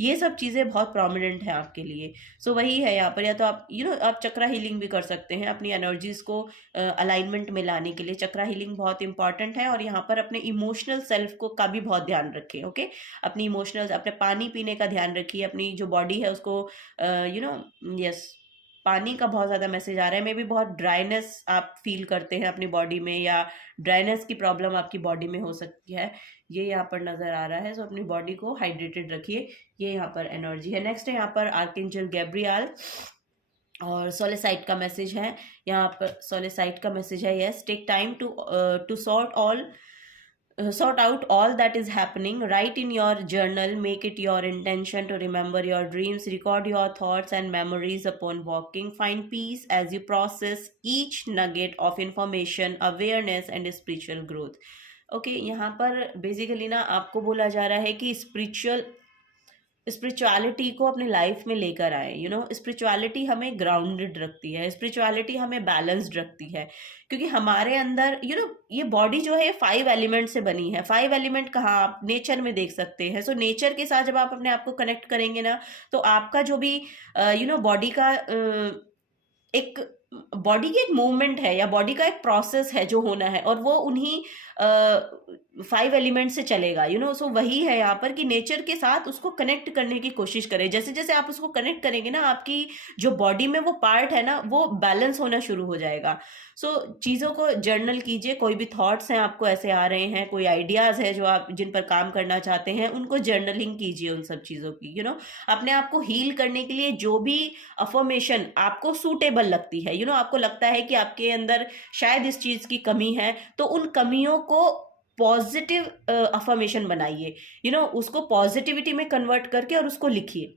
ये सब चीजें बहुत प्रोमिनेंट है आपके लिए। सो वही है यहाँ पर। या तो आप आप चक्रा हीलिंग भी कर सकते हैं अपनी एनर्जीज को अलाइनमेंट में लाने के लिए। चक्रा हीलिंग बहुत इंपॉर्टेंट है। और यहाँ पर अपने इमोशनल सेल्फ को का भी बहुत ध्यान रखें। ओके, अपनी इमोशनल, अपने पानी पीने का ध्यान रखिए, अपनी जो बॉडी है उसको यस, पानी का बहुत ज़्यादा मैसेज आ रहा है। मे भी बहुत ड्राइनेस आप फील करते हैं अपनी बॉडी में, या ड्राइनेस की प्रॉब्लम आपकी बॉडी में हो सकती है, ये यहाँ पर नज़र आ रहा है। सो अपनी बॉडी को हाइड्रेटेड रखिए, ये यहाँ पर एनर्जी है। नेक्स्ट है यहाँ पर आर्कएंजल गैब्रियल, और सोलेसाइट का मैसेज है यहाँ पर। सोलेसाइट का मैसेज है, yes, take time to sort out all that is happening. Write in your journal, make it your intention to remember your dreams, record your thoughts and memories upon walking. Find peace as you process each nugget of information, awareness and spiritual growth. Okay, यहाँ पर बेसिकली ना आपको बोला जा रहा है कि स्पिरिचुअलिटी को अपनी लाइफ में लेकर आए। स्पिरिचुअलिटी हमें ग्राउंडेड रखती है, स्पिरिचुअलिटी हमें बैलेंस्ड रखती है। क्योंकि हमारे अंदर ये बॉडी जो है 5 एलिमेंट से बनी है। 5 एलिमेंट कहाँ आप नेचर में देख सकते हैं। सो नेचर के साथ जब आप अपने आप को कनेक्ट करेंगे ना, तो आपका जो भी बॉडी का एक बॉडी की एक मूवमेंट है, या बॉडी का एक प्रोसेस है जो होना है, और वो उन्हीं 5 एलिमेंट से चलेगा। सो वही है यहाँ पर कि नेचर के साथ उसको कनेक्ट करने की कोशिश करें। जैसे जैसे आप उसको कनेक्ट करेंगे ना, आपकी जो बॉडी में वो पार्ट है ना, वो बैलेंस होना शुरू हो जाएगा। सो चीज़ों को जर्नल कीजिए। कोई भी थॉट्स हैं आपको ऐसे आ रहे हैं, कोई आइडियाज़ है जो आप जिन पर काम करना चाहते हैं, उनको जर्नलिंग कीजिए उन सब चीज़ों की। अपने आप को हील करने के लिए जो भी अफर्मेशन आपको सूटेबल लगती है, आपको लगता है कि आपके अंदर शायद इस चीज़ की कमी है, तो उन कमियों को पॉजिटिव अफर्मेशन बनाइए। उसको पॉजिटिविटी में कन्वर्ट करके और उसको लिखिए।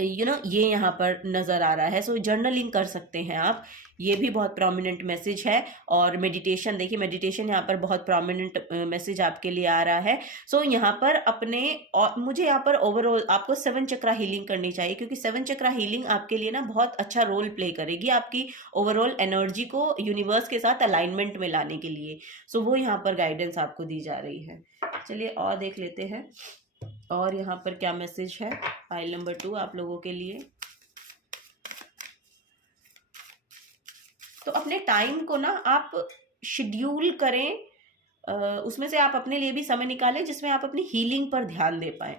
ये यहाँ पर नज़र आ रहा है। सो जर्नलिंग कर सकते हैं आप, ये भी बहुत प्रोमिनेंट मैसेज है। और मेडिटेशन, देखिए मेडिटेशन यहाँ पर बहुत प्रोमिनेंट मैसेज आपके लिए आ रहा है। सो यहाँ पर अपने, और मुझे यहाँ पर ओवरऑल आपको 7 चक्रा हीलिंग करनी चाहिए, क्योंकि 7 चक्रा हीलिंग आपके लिए ना बहुत अच्छा रोल प्ले करेगी आपकी ओवरऑल एनर्जी को यूनिवर्स के साथ अलाइनमेंट में लाने के लिए। सो वो यहाँ पर गाइडेंस आपको दी जा रही है। चलिए और देख लेते हैं और यहाँ पर क्या मैसेज है फाइल नंबर 2 आप लोगों के लिए। तो अपने टाइम को ना आप शेड्यूल करें, उसमें से आप अपने लिए भी समय निकालें जिसमें आप अपनी हीलिंग पर ध्यान दे पाएं।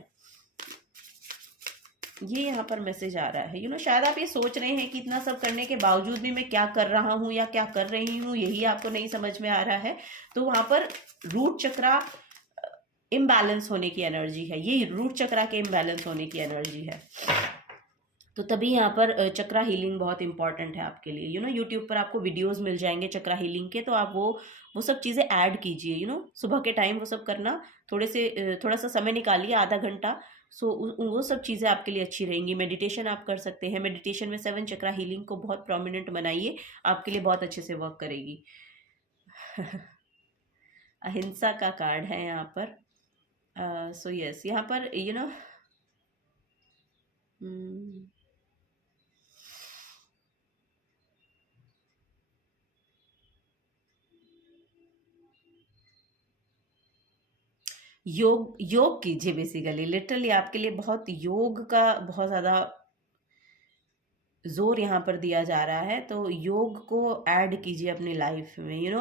ये यहाँ पर मैसेज आ रहा है। शायद आप ये सोच रहे हैं कि इतना सब करने के बावजूद भी मैं क्या कर रहा हूँ या क्या कर रही हूँ, यही आपको नहीं समझ में आ रहा है। तो वहां पर रूट चक्रा इम्बैलेंस होने की एनर्जी है, ये रूट चक्रा के इम्बैलेंस होने की एनर्जी है। तो तभी यहाँ पर चक्रा हीलिंग बहुत इंपॉर्टेंट है आपके लिए। यूट्यूब पर आपको वीडियोस मिल जाएंगे चक्रा हीलिंग के, तो आप वो सब चीज़ें ऐड कीजिए। सुबह के टाइम वो सब करना, थोड़ा सा समय निकालिए, आधा घंटा। सो वो सब चीज़ें आपके लिए अच्छी रहेंगी। मेडिटेशन आप कर सकते हैं, मेडिटेशन में 7 चक्रा हीलिंग को बहुत प्रोमिनेंट बनाइए, आपके लिए बहुत अच्छे से वर्क करेगी। अहिंसा का कार्ड है यहाँ पर। सो यस, यहाँ पर योग कीजिए। बेसिकली लिटरली आपके लिए बहुत योग का बहुत ज़्यादा जोर यहाँ पर दिया जा रहा है। तो योग को ऐड कीजिए अपनी लाइफ में।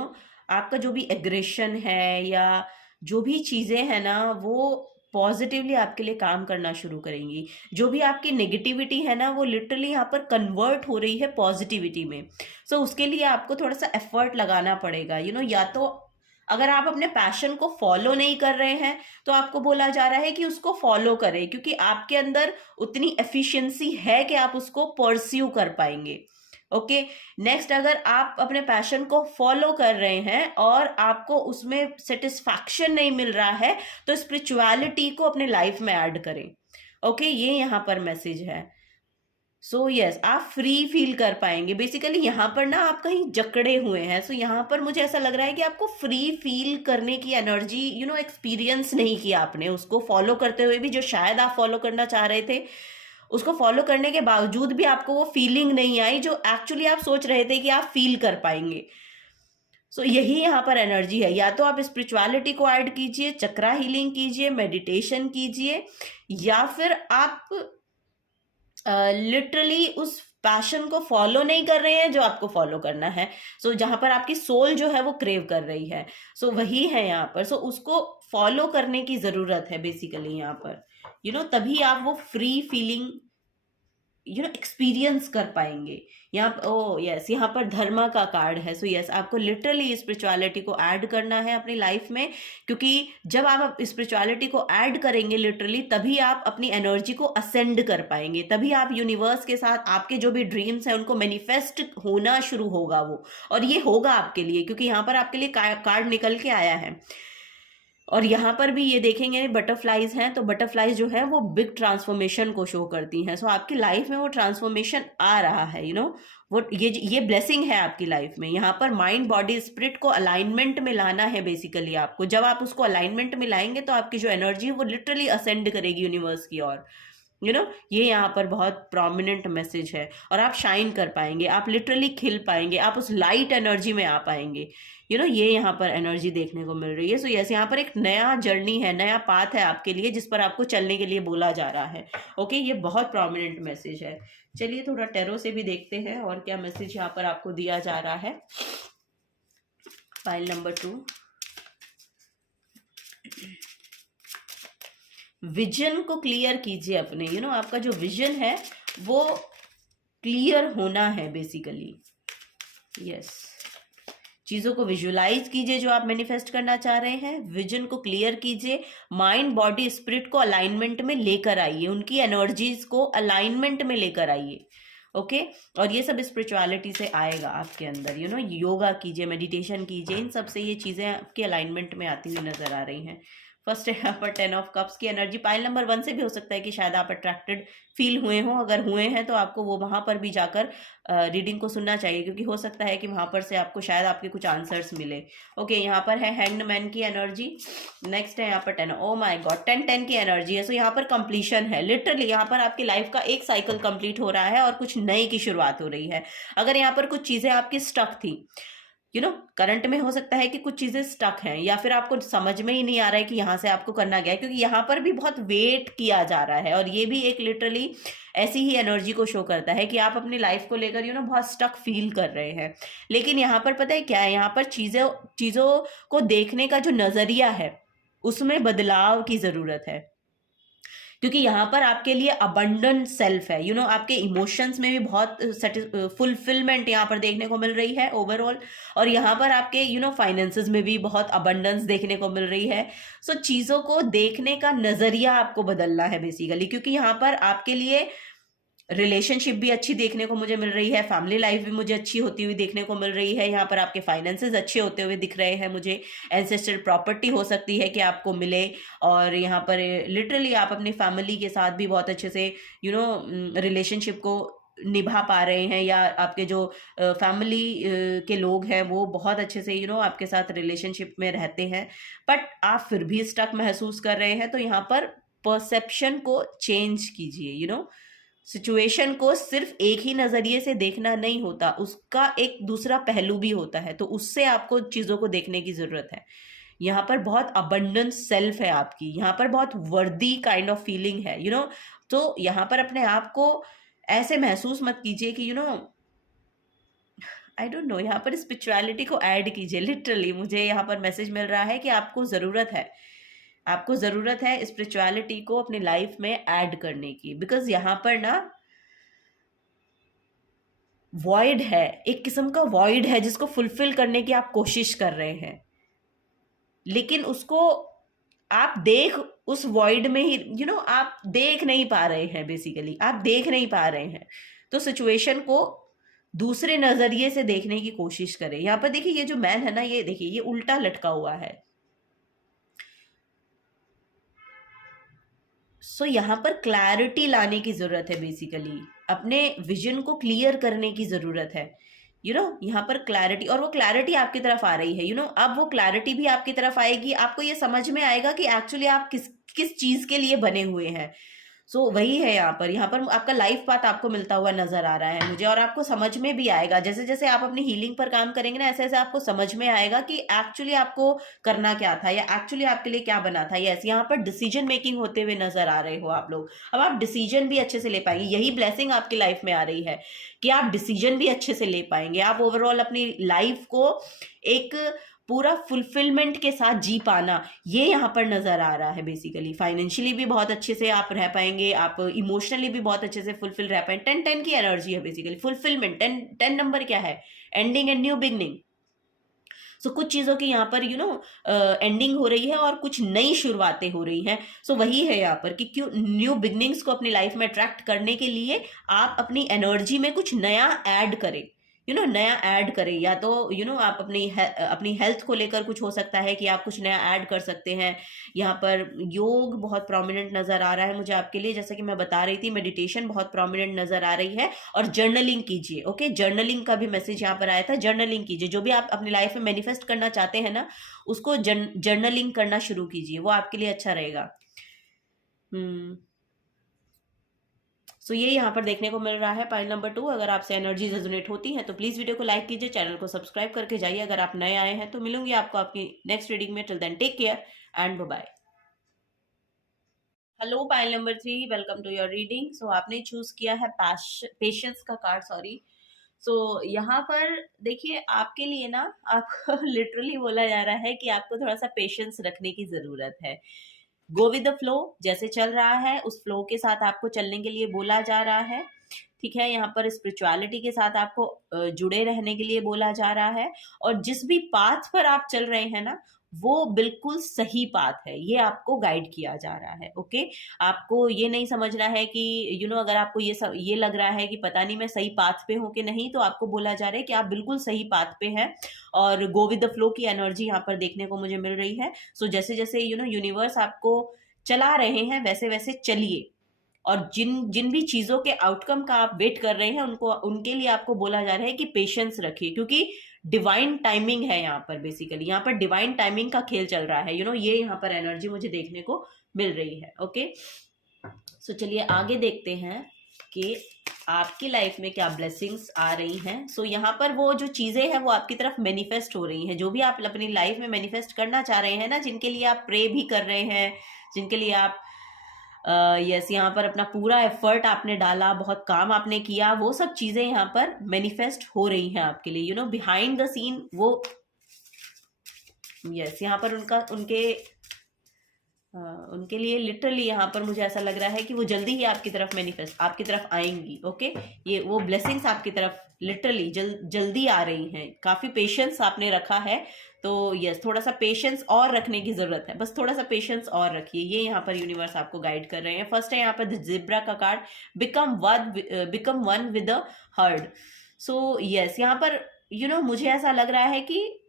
आपका जो भी एग्रेशन है या जो भी चीज़ें हैं ना, वो पॉजिटिवली आपके लिए काम करना शुरू करेंगी। जो भी आपकी नेगेटिविटी है ना, वो लिटरली यहाँ पर कन्वर्ट हो रही है पॉजिटिविटी में। सो उसके लिए आपको थोड़ा सा एफर्ट लगाना पड़ेगा। या तो अगर आप अपने पैशन को फॉलो नहीं कर रहे हैं तो आपको बोला जा रहा है कि उसको फॉलो करें, क्योंकि आपके अंदर उतनी एफिशिएंसी है कि आप उसको परस्यू कर पाएंगे। ओके, नेक्स्ट, अगर आप अपने पैशन को फॉलो कर रहे हैं और आपको उसमें सेटिस्फैक्शन नहीं मिल रहा है, तो स्पिरिचुअलिटी को अपने लाइफ में ऐड करें। ओके, ये यहाँ पर मैसेज है। सो यस, आप फ्री फील कर पाएंगे। बेसिकली यहाँ पर ना आप कहीं जकड़े हुए हैं। सो यहाँ पर मुझे ऐसा लग रहा है कि आपको फ्री फील करने की एनर्जी एक्सपीरियंस नहीं किया आपने, उसको फॉलो करते हुए भी, जो शायद आप फॉलो करना चाह रहे थे, उसको फॉलो करने के बावजूद भी आपको वो फीलिंग नहीं आई जो एक्चुअली आप सोच रहे थे कि आप फील कर पाएंगे। सो यही यहाँ पर एनर्जी है। या तो आप स्पिरिचुअलिटी को ऐड कीजिए, चक्रा हीलिंग कीजिए, मेडिटेशन कीजिए, या फिर आप लिटरली उस पैशन को फॉलो नहीं कर रहे हैं जो आपको फॉलो करना है। सो जहां पर आपकी सोल जो है वो क्रेव कर रही है, सो वही है यहाँ पर। सो उसको फॉलो करने की जरूरत है बेसिकली यहाँ पर। तभी आप वो फ्री फीलिंग एक्सपीरियंस कर पाएंगे। यहाँ पर धर्मा का कार्ड है। सो यस, आपको लिटरली स्पिरिचुअलिटी को ऐड करना है अपनी लाइफ में, क्योंकि जब आप स्पिरिचुअलिटी को ऐड करेंगे लिटरली, तभी आप अपनी एनर्जी को असेंड कर पाएंगे, तभी आप यूनिवर्स के साथ आपके जो भी ड्रीम्स हैं उनको मैनिफेस्ट होना शुरू होगा वो। और ये होगा आपके लिए, क्योंकि यहाँ पर आपके लिए कार्ड निकल के आया है। और यहाँ पर भी ये देखेंगे बटरफ्लाइज हैं, तो बटरफ्लाइज जो है वो बिग ट्रांसफॉर्मेशन को शो करती हैं। सो आपकी लाइफ में वो ट्रांसफॉर्मेशन आ रहा है। वो ये ब्लेसिंग है आपकी लाइफ में। यहाँ पर माइंड बॉडी स्पिरिट को अलाइनमेंट में लाना है बेसिकली आपको। जब आप उसको अलाइनमेंट में लाएंगे तो आपकी जो एनर्जी है वो लिटरली असेंड करेगी यूनिवर्स की ओर। ये यहाँ पर बहुत प्रोमिनेंट मैसेज है। और आप शाइन कर पाएंगे, आप लिटरली खिल पाएंगे, आप उस लाइट एनर्जी में आ पाएंगे। ये यहाँ पर एनर्जी देखने को मिल रही है। सो यस, यहाँ पर एक नया जर्नी है, नया पाथ है आपके लिए, जिस पर आपको चलने के लिए बोला जा रहा है। ओके, ये बहुत प्रोमिनेंट मैसेज है। चलिए थोड़ा टैरो से भी देखते हैं और क्या मैसेज यहाँ पर आपको दिया जा रहा है। फाइल नंबर 2, विजन को क्लियर कीजिए अपने। आपका जो विजन है वो क्लियर होना है बेसिकली। यस, चीजों को विजुलाइज कीजिए जो आप मैनिफेस्ट करना चाह रहे हैं, विजन को क्लियर कीजिए, माइंड बॉडी स्पिरिट को अलाइनमेंट में लेकर आइए, उनकी एनर्जीज को अलाइनमेंट में लेकर आइए। ओके, और ये सब स्पिरिचुअलिटी से आएगा आपके अंदर। योगा कीजिए, मेडिटेशन कीजिए, इन सब से ये चीजें आपके अलाइनमेंट में आती हुई नजर आ रही हैं। फर्स्ट है यहाँ पर 10 ऑफ कप्स की एनर्जी। पाइल नंबर 1 से भी हो सकता है कि शायद आप अट्रैक्टेड फील हुए हों, अगर हुए हैं तो आपको वो वहां पर भी जाकर रीडिंग को सुनना चाहिए, क्योंकि हो सकता है कि वहां पर से आपको शायद आपके कुछ आंसर्स मिले। ओके, यहाँ पर है हैंग्ड मैन की एनर्जी। नेक्स्ट है यहाँ पर 10। ओ माय गॉड, 10 की एनर्जी है। सो यहाँ पर कंप्लीशन है, लिटरली यहाँ पर आपकी लाइफ का एक साइकिल कंप्लीट हो रहा है और कुछ नए की शुरुआत हो रही है। अगर यहाँ पर कुछ चीजें आपकी स्टक थी, करंट में हो सकता है कि कुछ चीजें स्टक हैं, या फिर आपको समझ में ही नहीं आ रहा है कि यहाँ से आपको करना क्या है, क्योंकि यहाँ पर भी बहुत वेट किया जा रहा है, और ये भी एक लिटरली ऐसी ही एनर्जी को शो करता है कि आप अपनी लाइफ को लेकर बहुत स्टक फील कर रहे हैं। लेकिन यहाँ पर पता है क्या है, यहाँ पर चीजों को देखने का जो नजरिया है उसमें बदलाव की जरूरत है, क्योंकि यहाँ पर आपके लिए अबंडेंट सेल्फ है। आपके इमोशंस में भी बहुत फुलफिलमेंट यहाँ पर देखने को मिल रही है ओवरऑल, और यहाँ पर आपके फाइनेंसेस में भी बहुत अबंडेंस देखने को मिल रही है। सो चीज़ों को देखने का नजरिया आपको बदलना है बेसिकली, क्योंकि यहाँ पर आपके लिए रिलेशनशिप भी अच्छी देखने को मुझे मिल रही है, फैमिली लाइफ भी मुझे अच्छी होती हुई देखने को मिल रही है, यहाँ पर आपके फाइनेंसेस अच्छे होते हुए दिख रहे हैं मुझे, एंसेस्ट्रल प्रॉपर्टी हो सकती है कि आपको मिले, और यहाँ पर लिटरली आप अपनी फैमिली के साथ भी बहुत अच्छे से रिलेशनशिप को निभा पा रहे हैं, या आपके जो फैमिली के लोग हैं वो बहुत अच्छे से आपके साथ रिलेशनशिप में रहते हैं, बट आप फिर भी स्टक महसूस कर रहे हैं। तो यहाँ पर परसेप्शन को चेंज कीजिए। सिचुएशन को सिर्फ एक ही नजरिए से देखना नहीं होता, उसका एक दूसरा पहलू भी होता है, तो उससे आपको चीजों को देखने की जरूरत है। यहाँ पर बहुत अबंडेंस सेल्फ है आपकी, यहाँ पर बहुत वर्दी काइंड ऑफ फीलिंग है। तो यहाँ पर अपने आप को ऐसे महसूस मत कीजिए कि आई डोंट नो, यहाँ पर स्पिरिचुअलिटी को ऐड कीजिए। लिटरली मुझे यहाँ पर मैसेज मिल रहा है कि आपको ज़रूरत है स्पिरिचुअलिटी को अपनी लाइफ में ऐड करने की, बिकॉज यहाँ पर ना वॉइड है, एक किस्म का वॉइड है जिसको फुलफिल करने की आप कोशिश कर रहे हैं, लेकिन उसको आप उस वॉइड में ही आप देख नहीं पा रहे हैं, बेसिकली आप देख नहीं पा रहे हैं। तो सिचुएशन को दूसरे नजरिए से देखने की कोशिश करें। यहाँ पर देखिए, ये जो मैन है ना, ये देखिए ये उल्टा लटका हुआ है। सो यहाँ पर क्लैरिटी लाने की जरूरत है, बेसिकली अपने विजन को क्लियर करने की जरूरत है। यहाँ पर क्लैरिटी, और वो क्लैरिटी आपकी तरफ आ रही है। अब वो क्लैरिटी भी आपकी तरफ आएगी, आपको ये समझ में आएगा कि एक्चुअली आप किस किस चीज के लिए बने हुए हैं। सो वही है, यहाँ पर आपका लाइफ पाथ आपको मिलता हुआ नजर आ रहा है मुझे, और आपको समझ में भी आएगा, जैसे जैसे आप अपनी हीलिंग पर काम करेंगे ना, ऐसे ऐसे आपको समझ में आएगा कि एक्चुअली आपको करना क्या था, या एक्चुअली आपके लिए क्या बना था। यस, यहाँ पर डिसीजन मेकिंग होते हुए नजर आ रहे हो आप लोग। अब आप डिसीजन भी अच्छे से ले पाएंगे, यही ब्लेसिंग आपकी लाइफ में आ रही है कि आप डिसीजन भी अच्छे से ले पाएंगे। आप ओवरऑल अपनी लाइफ को एक पूरा फुलफिलमेंट के साथ जी पाना, ये यहाँ पर नजर आ रहा है। बेसिकली फाइनेंशियली भी बहुत अच्छे से आप रह पाएंगे, आप इमोशनली भी बहुत अच्छे से फुलफिल रह पाएंगे। 10 की एनर्जी है बेसिकली फुलफिलमेंट। 10 नंबर क्या है? Ending and new beginning. So कुछ चीजों की यहाँ पर एंडिंग हो रही है और कुछ नई शुरुआतें हो रही हैं। सो वही है यहाँ पर कि क्यों न्यू बिगनिंग्स को अपनी लाइफ में अट्रैक्ट करने के लिए आप अपनी एनर्जी में कुछ नया ऐड करें। नया ऐड करें, या तो आप अपनी हेल्थ को लेकर कुछ हो सकता है कि आप कुछ नया ऐड कर सकते हैं। यहाँ पर योग बहुत प्रोमिनेंट नजर आ रहा है मुझे आपके लिए, जैसा कि मैं बता रही थी, मेडिटेशन बहुत प्रोमिनेंट नजर आ रही है, और जर्नलिंग कीजिए। ओके, जर्नलिंग का भी मैसेज यहाँ पर आया था। जर्नलिंग कीजिए, जो भी आप अपनी लाइफ में मैनिफेस्ट करना चाहते हैं ना, उसको जर्नलिंग करना शुरू कीजिए, वो आपके लिए अच्छा रहेगा। सो ये यहाँ पर देखने को मिल रहा है पाइल नंबर 2। अगर आपसे एनर्जी रेजोनेट होती है तो प्लीज वीडियो को लाइक कीजिए, चैनल को सब्सक्राइब करके जाइए अगर आप नए आए हैं। तो मिलूंगी आपको आपकी नेक्स्ट रीडिंग में। Till then take care and bye bye. Hello pile number 3, welcome to your reading. So आपने चूज किया है पेशेंस का कार्ड, सॉरी। सो यहाँ पर देखिए, आपके लिए ना आपको लिटरली बोला जा रहा है कि आपको थोड़ा सा पेशेंस रखने की जरूरत है। गो विद द फ्लो, जैसे चल रहा है उस फ्लो के साथ आपको चलने के लिए बोला जा रहा है। ठीक है, यहाँ पर स्पिरिचुअलिटी के साथ आपको जुड़े रहने के लिए बोला जा रहा है, और जिस भी पाथ पर आप चल रहे हैं ना, वो बिल्कुल सही पाथ है, ये आपको गाइड किया जा रहा है। ओके, आपको ये नहीं समझना है कि अगर आपको ये लग रहा है कि पता नहीं मैं सही पाथ पे हूँ कि नहीं, तो आपको बोला जा रहा है कि आप बिल्कुल सही पाथ पे हैं और गो विद द फ्लो की एनर्जी यहाँ पर देखने को मुझे मिल रही है। सो जैसे जैसे यूनिवर्स आपको चला रहे हैं वैसे वैसे चलिए, और जिन जिन भी चीजों के आउटकम का आप वेट कर रहे हैं उनके लिए आपको बोला जा रहा है कि पेशेंस रखिए, क्योंकि डिवाइन टाइमिंग है यहाँ पर। बेसिकली यहाँ पर डिवाइन टाइमिंग का खेल चल रहा है, ये यहाँ पर एनर्जी मुझे देखने को मिल रही है। ओके, सो चलिए आगे देखते हैं कि आपकी लाइफ में क्या ब्लेसिंग्स आ रही हैं। सो यहाँ पर वो जो चीजें हैं वो आपकी तरफ मैनिफेस्ट हो रही हैं, जो भी आप अपनी लाइफ में मैनिफेस्ट करना चाह रहे हैं ना, जिनके लिए आप प्रे भी कर रहे हैं, जिनके लिए आप यस यहाँ पर अपना पूरा एफर्ट आपने डाला, बहुत काम आपने किया, वो सब चीजें यहाँ पर मैनिफेस्ट हो रही हैं आपके लिए। बिहाइंड द सीन वो यस यहाँ पर उनके लिए लिटरली यहाँ पर मुझे ऐसा लग रहा है कि वो जल्दी ही आपकी तरफ मैनिफेस्ट आपकी तरफ आएंगी। ओके, ये वो ब्लेसिंग्स आपकी तरफ लिटरली जल्दी आ रही हैं। काफी पेशेंस आपने रखा है, तो यस थोड़ा सा पेशेंस और रखने की जरूरत है, बस थोड़ा सा पेशेंस और रखिए। ये यहाँ पर यूनिवर्स आपको गाइड कर रहे हैं। फर्स्ट है यहाँ पर जिब्रा का card, become one with the heard. So yes यहाँ पर मुझे ऐसा लग रहा है कि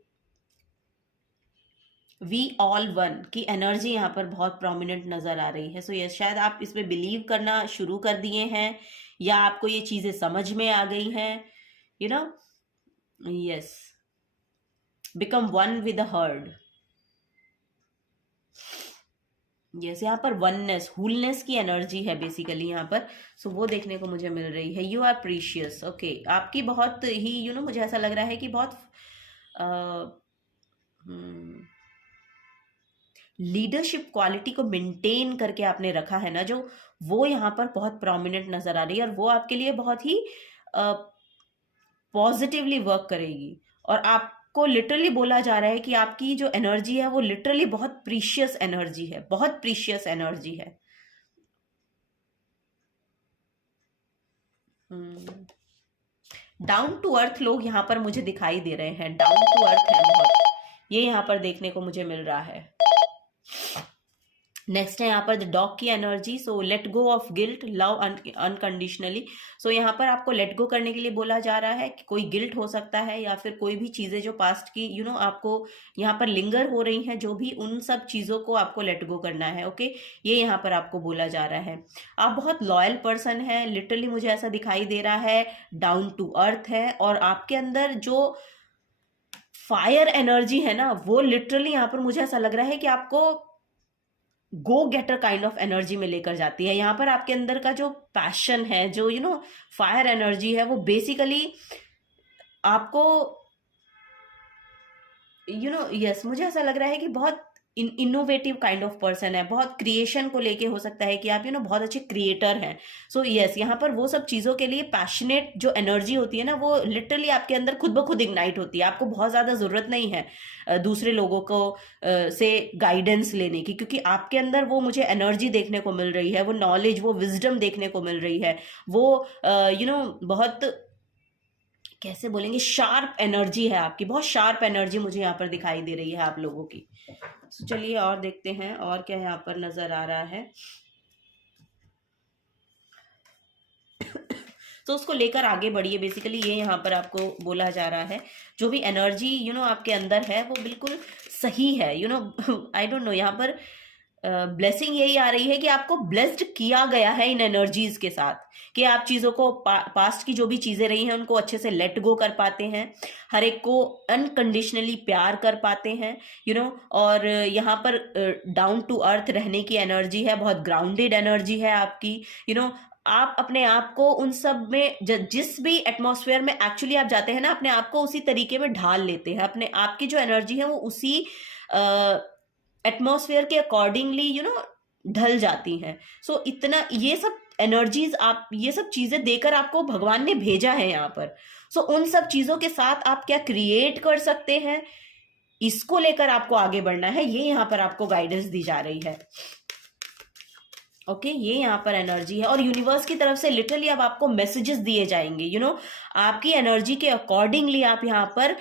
वी ऑल वन की एनर्जी यहाँ पर बहुत प्रोमिनेंट नजर आ रही है। सो यस शायद आप इसमें बिलीव करना शुरू कर दिए हैं, या आपको ये चीजें समझ में आ गई हैं। Yes, become one with the heard. Yes यहाँ पर वननेस, हुलनेस की एनर्जी है बेसिकली यहाँ पर। सो वो देखने को मुझे मिल रही है। You are precious. ओके, आपकी बहुत ही मुझे ऐसा लग रहा है कि बहुत लीडरशिप क्वालिटी को मेंटेन करके आपने रखा है ना, जो वो यहाँ पर बहुत प्रोमिनेंट नजर आ रही है, और वो आपके लिए बहुत ही पॉजिटिवली वर्क करेगी। और आपको लिटरली बोला जा रहा है कि आपकी जो एनर्जी है वो लिटरली बहुत प्रीशियस एनर्जी है, बहुत प्रीशियस एनर्जी है। डाउन टू अर्थ लोग यहाँ पर मुझे दिखाई दे रहे हैं, डाउन टू अर्थ है बहुत, ये यहाँ पर देखने को मुझे मिल रहा है। नेक्स्ट है यहाँ पर द डॉग की energy. So let go of guilt, love unconditionally. So यहाँ पर आपको लेट गो करने के लिए बोला जा रहा है कि कोई गिल्ट हो सकता है, या फिर कोई भी चीजें जो पास्ट की आपको यहाँ पर लिंगर हो रही हैं, जो भी उन सब चीजों को आपको लेट गो करना है। ओके, ये यहाँ पर आपको बोला जा रहा है। आप बहुत लॉयल पर्सन है, लिटरली मुझे ऐसा दिखाई दे रहा है, डाउन टू अर्थ है, और आपके अंदर जो फायर एनर्जी है ना, वो लिटरली यहाँ पर मुझे ऐसा लग रहा है कि आपको गो गेटर काइंड ऑफ एनर्जी में लेकर जाती है। यहाँ पर आपके अंदर का जो पैशन है, जो फायर एनर्जी है, वो बेसिकली आपको यस मुझे ऐसा लग रहा है कि बहुत इनोवेटिव काइंड ऑफ पर्सन है, बहुत क्रिएशन को लेके हो सकता है कि आप बहुत अच्छे क्रिएटर हैं। सो यस यहाँ पर वो सब चीज़ों के लिए पैशनेट जो एनर्जी होती है ना, वो लिटरली आपके अंदर खुद ब खुद इग्नाइट होती है। आपको बहुत ज़्यादा ज़रूरत नहीं है दूसरे लोगों को से गाइडेंस लेने की, क्योंकि आपके अंदर वो मुझे एनर्जी देखने को मिल रही है, वो नॉलेज, वो विजडम देखने को मिल रही है, वो बहुत कैसे बोलेंगे, शार्प एनर्जी है आपकी, बहुत शार्प एनर्जी मुझे यहाँ पर दिखाई दे रही है आप लोगों की। तो चलिए और देखते हैं और क्या यहाँ पर नजर आ रहा है। तो उसको लेकर आगे बढ़िए, बेसिकली ये यहाँ पर आपको बोला जा रहा है, जो भी एनर्जी आपके अंदर है वो बिल्कुल सही है। आई डोंट नो, यहाँ पर ब्लेसिंग यही आ रही है कि आपको ब्लेस्ड किया गया है इन एनर्जीज के साथ, कि आप चीज़ों को पास्ट की जो भी चीज़ें रही हैं उनको अच्छे से लेट गो कर पाते हैं, हर एक को अनकंडीशनली प्यार कर पाते हैं और यहाँ पर डाउन टू अर्थ रहने की एनर्जी है, बहुत ग्राउंडेड एनर्जी है आपकी। आप अपने आप को उन सब में जिस भी एटमॉस्फेयर में एक्चुअली आप जाते हैं ना, अपने आप को उसी तरीके में ढाल लेते हैं, अपने आप की जो एनर्जी है वो उसी एटमॉस्फेयर के अकॉर्डिंगली ढल जाती हैं। सो इतना ये सब एनर्जीज, आप ये सब चीजें देकर आपको भगवान ने भेजा है यहाँ पर। सो उन सब चीजों के साथ आप क्या क्रिएट कर सकते हैं, इसको लेकर आपको आगे बढ़ना है, ये यहाँ पर आपको गाइडेंस दी जा रही है। ओके ये यहाँ पर एनर्जी है, और यूनिवर्स की तरफ से लिटरली अब आपको मैसेजेस दिए जाएंगे, आपकी एनर्जी के अकॉर्डिंगली आप यहाँ पर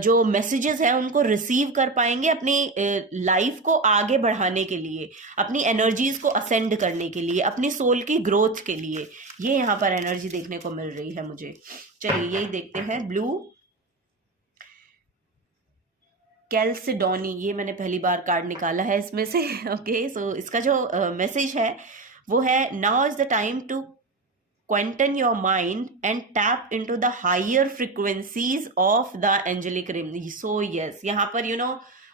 जो मैसेजेस हैं उनको रिसीव कर पाएंगे अपनी लाइफ को आगे बढ़ाने के लिए, अपनी एनर्जीज को असेंड करने के लिए, अपनी सोल की ग्रोथ के लिए। ये यहाँ पर एनर्जी देखने को मिल रही है मुझे। चलिए यही देखते हैं। ब्लू कैल्सिडोनी, ये मैंने पहली बार कार्ड निकाला है इसमें से। ओके सो इसका जो मैसेज है वो है, now is the time to quieten your mind and tap into the higher frequencies of the angelic realm. So yes, यहाँ पर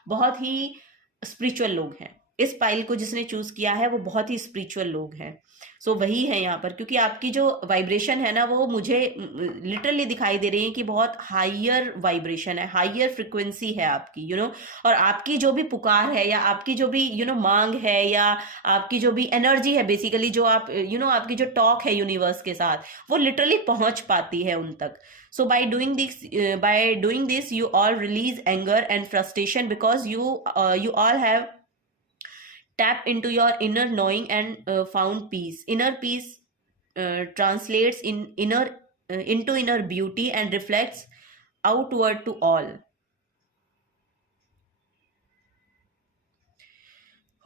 बहुत ही स्पिरिचुअल लोग हैं। इस पाइल को जिसने चूज किया है वो बहुत ही स्पिरिचुअल लोग हैं। सो वही है यहाँ पर, क्योंकि आपकी जो वाइब्रेशन है ना वो मुझे लिटरली दिखाई दे रही है कि बहुत हायर वाइब्रेशन है, हायर फ्रिक्वेंसी है आपकी, और आपकी जो भी पुकार है या आपकी जो भी मांग है या आपकी जो भी एनर्जी है बेसिकली, जो आप आपकी जो टॉक है यूनिवर्स के साथ, वो लिटरली पहुंच पाती है उन तक। So by doing this, you all release anger and frustration because you all have tapped into your inner knowing and found peace. Inner peace translates into inner beauty and reflects outward to all.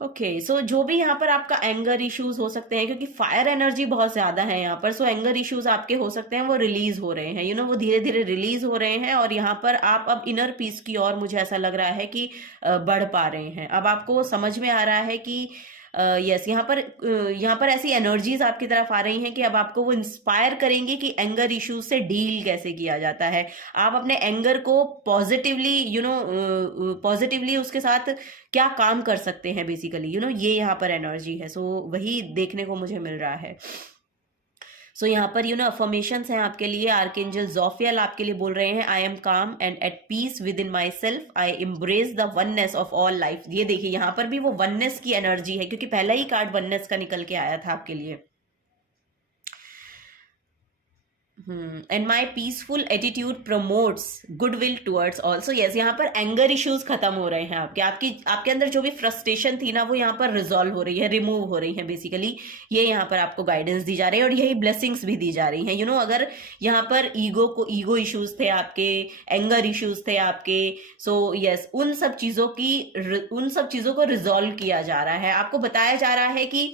Okay so जो भी यहाँ पर आपका एंगर इश्यूज हो सकते हैं, क्योंकि फायर एनर्जी बहुत ज्यादा है यहाँ पर, सो एंगर इश्यूज आपके हो सकते हैं वो रिलीज हो रहे हैं, वो धीरे धीरे रिलीज हो रहे हैं, और यहाँ पर आप अब इनर पीस की ओर मुझे ऐसा लग रहा है कि बढ़ पा रहे हैं। अब आपको समझ में आ रहा है कि यस यहाँ पर ऐसी एनर्जीज आपकी तरफ आ रही हैं कि अब आपको वो इंस्पायर करेंगी कि एंगर इश्यूज से डील कैसे किया जाता है। आप अपने एंगर को पॉजिटिवली उसके साथ क्या काम कर सकते हैं बेसिकली, ये यहाँ पर एनर्जी है। सो वही देखने को मुझे मिल रहा है। सो यहाँ पर अफर्मेशंस हैं आपके लिए। आर्कएंजल जोफियल आपके लिए बोल रहे हैं, I am calm and at peace within myself, I embrace the oneness of all life. ये देखिए यहाँ पर भी वो वननेस की एनर्जी है, क्योंकि पहला ही कार्ड वननेस का निकल के आया था आपके लिए। And my peaceful attitude promotes goodwill towards all. So yes यहाँ पर एंगर इश्यूज खत्म हो रहे हैं आपके अंदर जो भी फ्रस्ट्रेशन थी ना वो यहाँ पर रिजॉल्व हो रही है, रिमूव हो रही है बेसिकली। ये यहाँ पर आपको गाइडेंस दी जा रही है, और यही ब्लेसिंग्स भी दी जा रही हैं। अगर यहाँ पर ईगो इश्यूज थे आपके, एंगर इश्यूज थे आपके, सो यस उन सब चीजों को रिजॉल्व किया जा रहा है। आपको बताया जा रहा है कि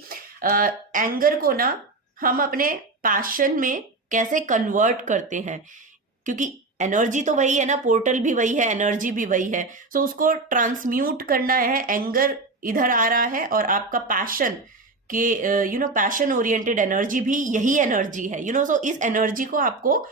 एंगर को ना हम अपने पैशन में कैसे कन्वर्ट करते हैं, क्योंकि एनर्जी तो वही है ना, पोर्टल भी वही है, एनर्जी भी वही है। सो उसको ट्रांसम्यूट करना है। एंगर इधर आ रहा है, और आपका पैशन के पैशन ओरिएंटेड एनर्जी भी यही एनर्जी है। सो इस एनर्जी को आपको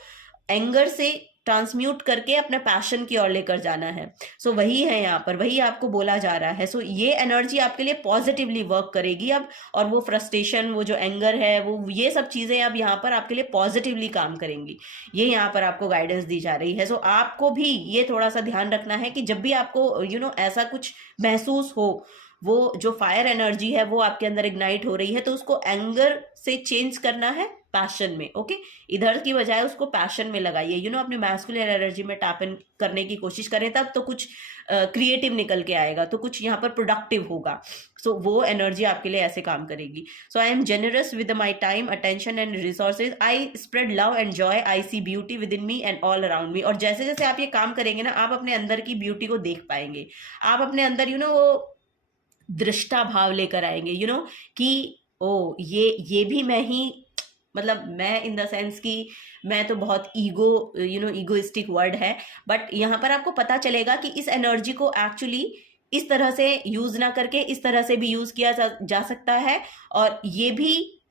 एंगर से ट्रांसम्यूट करके अपने पैशन की ओर लेकर जाना है। सो वही है यहाँ पर, वही आपको बोला जा रहा है। सो ये एनर्जी आपके लिए पॉजिटिवली वर्क करेगी अब, और वो फ्रस्ट्रेशन, वो जो एंगर है, वो ये सब चीजें अब यहाँ पर आपके लिए पॉजिटिवली काम करेंगी। ये यहाँ पर आपको गाइडेंस दी जा रही है। सो आपको भी ये थोड़ा सा ध्यान रखना है कि जब भी आपको ऐसा कुछ महसूस हो, वो जो फायर एनर्जी है वो आपके अंदर इग्नाइट हो रही है, तो उसको एंगर से चेंज करना है पैशन में। ओके इधर की बजाय उसको पैशन में लगाइए। अपनी मैस्कुलिन एनर्जी में टैप इन करने की कोशिश करें, तब तो कुछ क्रिएटिव निकल के आएगा, तो कुछ यहाँ पर प्रोडक्टिव होगा। सो वो एनर्जी आपके लिए ऐसे काम करेगी। So I am generous with my time, attention and resources, I spread love and joy, I see beauty within me and all around me. और जैसे जैसे आप ये काम करेंगे ना, आप अपने अंदर की ब्यूटी को देख पाएंगे। आप अपने अंदर वो दृष्टा भाव लेकर आएंगे, कि ओ ये भी मैं ही, मतलब मैं इन द सेंस कि मैं तो बहुत ईगोइस्टिक वर्ड है, बट यहाँ पर आपको पता चलेगा कि इस एनर्जी को एक्चुअली इस तरह से यूज ना करके इस तरह से भी यूज किया जा सकता है, और ये भी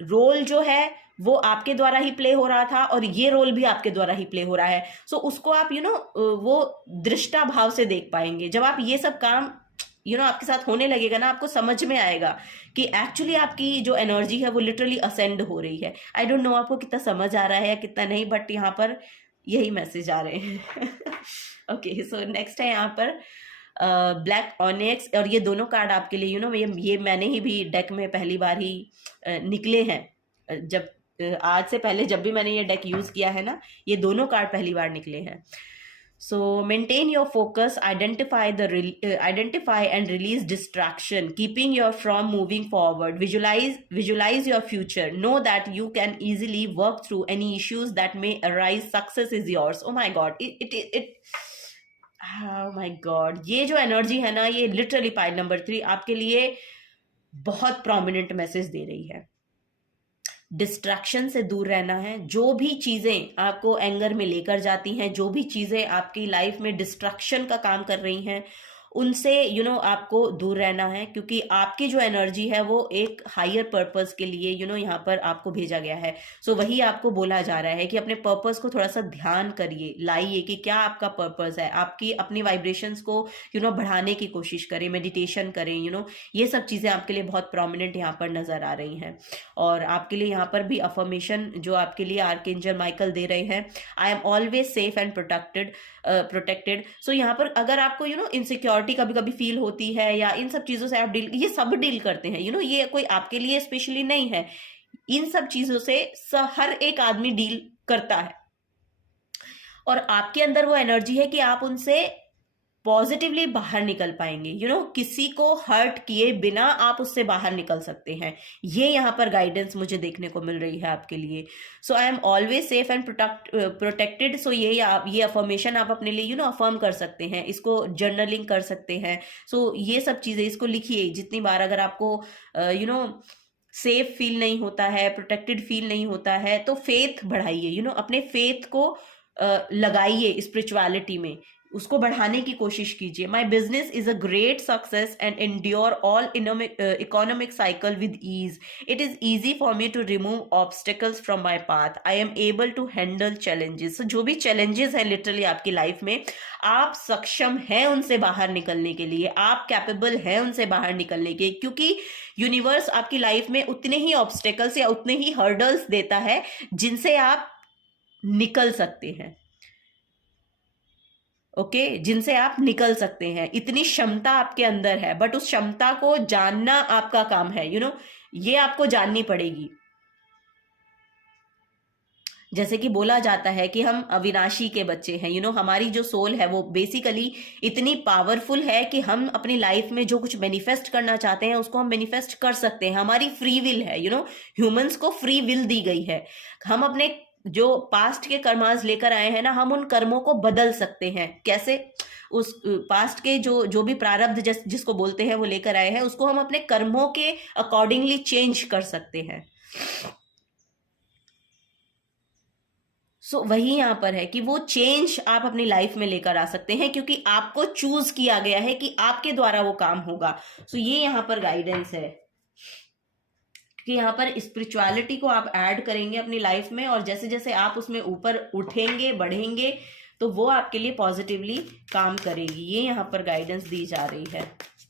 रोल जो है वो आपके द्वारा ही प्ले हो रहा था, और ये रोल भी आपके द्वारा ही प्ले हो रहा है। सो उसको आप वो दृष्टा भाव से देख पाएंगे। जब आप ये सब काम आपके साथ होने लगेगा ना, आपको समझ में आएगा कि एक्चुअली आपकी जो एनर्जी है वो लिटरली असेंड हो रही है। आई डोंट नो आपको कितना समझ आ रहा है या कितना नहीं, बट यहाँ पर यही मैसेज आ रहे हैं। ओके सो नेक्स्ट है यहाँ पर ब्लैक ऑनिक्स, और ये दोनों कार्ड आपके लिए ये मैंने ही भी डेक में पहली बार ही निकले हैं। जब आज से पहले जब भी मैंने ये डेक यूज किया है ना, ये दोनों कार्ड पहली बार निकले हैं। So maintain your focus, identify and release distraction, keeping you from moving forward. Visualize your future. Know that you can easily work through any issues that may arise. Success is yours. Oh my god, oh my god, ये जो एनर्जी है ना, ये लिटरली पाइल नंबर 3 आपके लिए बहुत प्रोमिनेंट मैसेज दे रही है। डिस्ट्रैक्शन से दूर रहना है। जो भी चीजें आपको एंगर में लेकर जाती हैं, जो भी चीजें आपकी लाइफ में डिस्ट्रैक्शन का काम कर रही हैं, उनसे आपको दूर रहना है, क्योंकि आपकी जो एनर्जी है वो एक हायर पर्पस के लिए यहाँ पर आपको भेजा गया है। सो वही आपको बोला जा रहा है कि अपने पर्पस को थोड़ा सा ध्यान करिए, लाइए कि क्या आपका पर्पस है, आपकी अपनी वाइब्रेशंस को बढ़ाने की कोशिश करें, मेडिटेशन करें, ये सब चीजें आपके लिए बहुत प्रोमिनेंट यहाँ पर नजर आ रही हैं। और आपके लिए यहाँ पर भी अफर्मेशन जो आपके लिए आर्कएंजल माइकल दे रहे हैं, I am always safe and protected. So यहाँ पर अगर आपको इनसिक्योरिटी कभी कभी फील होती है, या इन सब चीजों से आप ये सब डील करते हैं, ये कोई आपके लिए स्पेशली नहीं है, इन सब चीजों से हर एक आदमी डील करता है। और आपके अंदर वो एनर्जी है कि आप उनसे पॉजिटिवली बाहर निकल पाएंगे। किसी को हर्ट किए बिना आप उससे बाहर निकल सकते हैं। ये यहाँ पर गाइडेंस मुझे देखने को मिल रही है आपके लिए। So I am always safe and protected. So ये अफर्मेशन आप अपने लिए अफर्म कर सकते हैं, इसको जर्नलिंग कर सकते हैं। सो ये सब चीजें इसको लिखिए जितनी बार, अगर आपको सेफ फील नहीं होता है, प्रोटेक्टेड फील नहीं होता है, तो फेथ बढ़ाइए, अपने फेथ को लगाइए स्पिरिचुअलिटी में, उसको बढ़ाने की कोशिश कीजिए। My business is a great success and endure all economic cycle with ease. It is easy for me to remove obstacles from my path. I am able to handle challenges. जो भी चैलेंजेस हैं लिटरली आपकी लाइफ में, आप सक्षम हैं उनसे बाहर निकलने के लिए, आप कैपेबल हैं उनसे बाहर निकलने के, क्योंकि यूनिवर्स आपकी लाइफ में उतने ही ऑब्स्टिकल्स या उतने ही हर्डल्स देता है जिनसे आप निकल सकते हैं। ओके, जिनसे आप निकल सकते हैं, इतनी क्षमता आपके अंदर है, बट उस क्षमता को जानना आपका काम है। ये आपको जाननी पड़ेगी। जैसे कि बोला जाता है कि हम अविनाशी के बच्चे हैं, हमारी जो सोल है वो बेसिकली इतनी पावरफुल है कि हम अपनी लाइफ में जो कुछ मैनिफेस्ट करना चाहते हैं उसको हम मैनिफेस्ट कर सकते हैं। हमारी फ्री विल है, ह्यूमंस को फ्री विल दी गई है। हम अपने जो पास्ट के कर्मास लेकर आए हैं ना, हम उन कर्मों को बदल सकते हैं। कैसे? उस पास्ट के जो भी प्रारब्ध जिसको बोलते हैं वो लेकर आए हैं, उसको हम अपने कर्मों के अकॉर्डिंगली चेंज कर सकते हैं। सो वही यहाँ पर है कि वो चेंज आप अपनी लाइफ में लेकर आ सकते हैं, क्योंकि आपको चूज किया गया है कि आपके द्वारा वो काम होगा। सो ये यहाँ पर गाइडेंस है कि यहाँ पर स्पिरिचुअलिटी को आप ऐड करेंगे अपनी लाइफ में, और जैसे जैसे आप उसमें ऊपर उठेंगे, बढ़ेंगे, तो वो आपके लिए पॉजिटिवली काम करेगी। ये यहाँ पर गाइडेंस दी जा रही है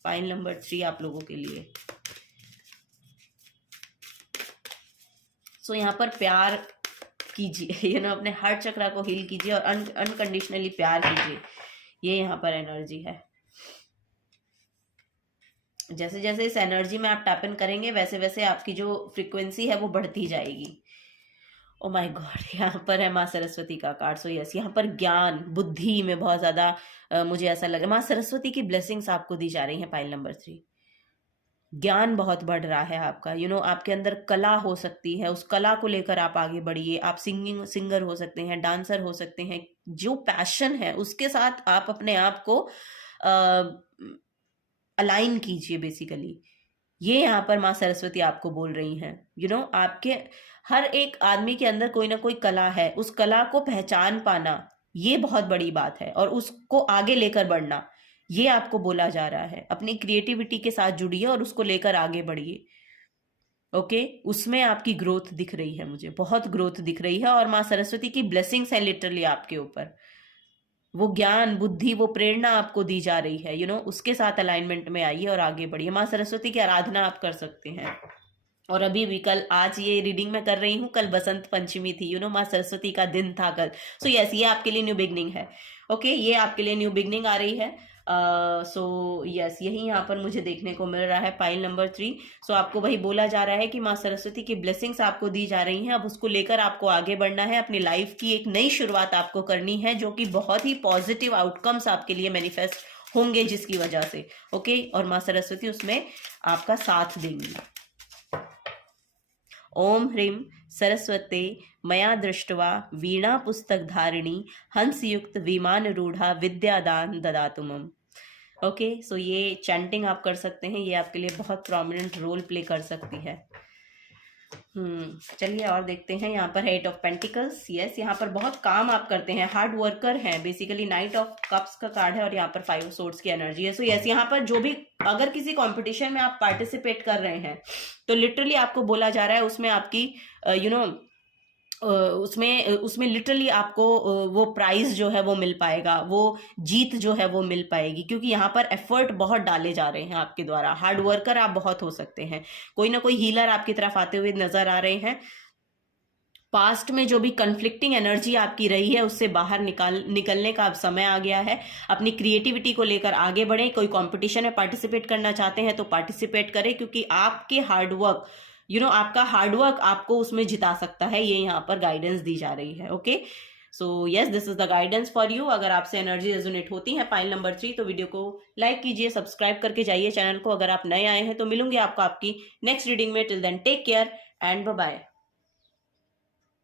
पाइल नंबर 3 आप लोगों के लिए। सो यहाँ पर प्यार कीजिए, अपने हार्ट चक्रा को हील कीजिए और अनकंडीशनली प्यार कीजिए। ये यहाँ पर एनर्जी है। जैसे जैसे इस एनर्जी में आप टैप इन करेंगे, वैसे वैसे आपकी जो फ्रीक्वेंसी है वो बढ़ती जाएगी। ओ माय गॉड, यहाँ पर है माँ सरस्वती का कार्ड। सो यस, यहाँ पर ज्ञान बुद्धि में बहुत ज्यादा मुझे ऐसा लग रहा है माँ सरस्वती की ब्लेसिंग्स आपको दी जा रही हैं। पाइल नंबर 3, ज्ञान बहुत बढ़ रहा है आपका। आपके अंदर कला हो सकती है, उस कला को लेकर आप आगे बढ़िए। आप सिंगर हो सकते हैं, डांसर हो सकते हैं। जो पैशन है उसके साथ आप अपने आप को अलाइन कीजिए बेसिकली। ये यहाँ पर माँ सरस्वती आपको बोल रही हैं। आपके हर एक आदमी के अंदर कोई ना कोई कला है, उस कला को पहचान पाना ये बहुत बड़ी बात है, और उसको आगे लेकर बढ़ना ये आपको बोला जा रहा है। अपनी क्रिएटिविटी के साथ जुड़िए और उसको लेकर आगे बढ़िए। ओके, उसमें आपकी ग्रोथ दिख रही है, मुझे बहुत ग्रोथ दिख रही है, और माँ सरस्वती की ब्लेसिंग्स है लिटरली आपके ऊपर। वो ज्ञान बुद्धि वो प्रेरणा आपको दी जा रही है। उसके साथ अलाइनमेंट में आइए और आगे बढ़िए। माँ सरस्वती की आराधना आप कर सकते हैं। और अभी भी कल, आज ये रीडिंग मैं कर रही हूँ, कल बसंत पंचमी थी, माँ सरस्वती का दिन था कल। सो यस, ये आपके लिए न्यू बिगनिंग है। ओके, ये आपके लिए न्यू बिगनिंग आ रही है। सो यस, यही यहाँ पर मुझे देखने को मिल रहा है पाइल नंबर 3। सो आपको वही बोला जा रहा है कि माँ सरस्वती की ब्लेसिंग्स आपको दी जा रही हैं, अब उसको लेकर आपको आगे बढ़ना है, अपनी लाइफ की एक नई शुरुआत आपको करनी है, जो कि बहुत ही पॉजिटिव आउटकम्स आपके लिए मैनिफेस्ट होंगे जिसकी वजह से, ओके। और माँ सरस्वती उसमें आपका साथ देंगी। ओम ह्रीं सरस्वते मया दृष्ट्वा वीणा पुस्तक धारिणी हंसयुक्त विमान रूढ़ा विद्यादान ददातु मम। ओके, सो ये चैंटिंग आप कर सकते हैं, ये आपके लिए बहुत प्रोमिनेंट रोल प्ले कर सकती है। चलिए और देखते हैं। यहाँ पर 8 ऑफ पेंटिकल्स, यस, यहाँ पर बहुत काम आप करते हैं, हार्ड वर्कर हैं बेसिकली। नाइट ऑफ कप्स का कार्ड है और यहाँ पर 5 सोर्ड्स की एनर्जी है। सो यस, यहाँ पर जो भी अगर किसी कंपटीशन में आप पार्टिसिपेट कर रहे हैं तो लिटरली आपको बोला जा रहा है उसमें आपकी उसमें लिटरली आपको वो प्राइज जो है वो मिल पाएगा, वो जीत जो है वो मिल पाएगी, क्योंकि यहाँ पर एफर्ट बहुत डाले जा रहे हैं आपके द्वारा। हार्ड वर्कर आप बहुत हो सकते हैं, कोई ना कोई हीलर आपकी तरफ आते हुए नजर आ रहे हैं। पास्ट में जो भी कन्फ्लिक्टिंग एनर्जी आपकी रही है उससे बाहर निकलने का अब समय आ गया है। अपनी क्रिएटिविटी को लेकर आगे बढ़े। कोई कंपटीशन में पार्टिसिपेट करना चाहते हैं तो पार्टिसिपेट करें, क्योंकि आपके हार्डवर्क आपका हार्डवर्क आपको उसमें जिता सकता है, ये यहाँ पर गाइडेंस दी जा रही है। Okay, so yes, this is the guidance for you. अगर आपसे एनर्जी रेजोनेट होती है पाइल नंबर 3 तो वीडियो को लाइक कीजिए, सब्सक्राइब करके जाइए चैनल को। अगर आप नए आए हैं तो मिलूंगी आपको आपकी नेक्स्ट रीडिंग में। Till then take care and bye bye.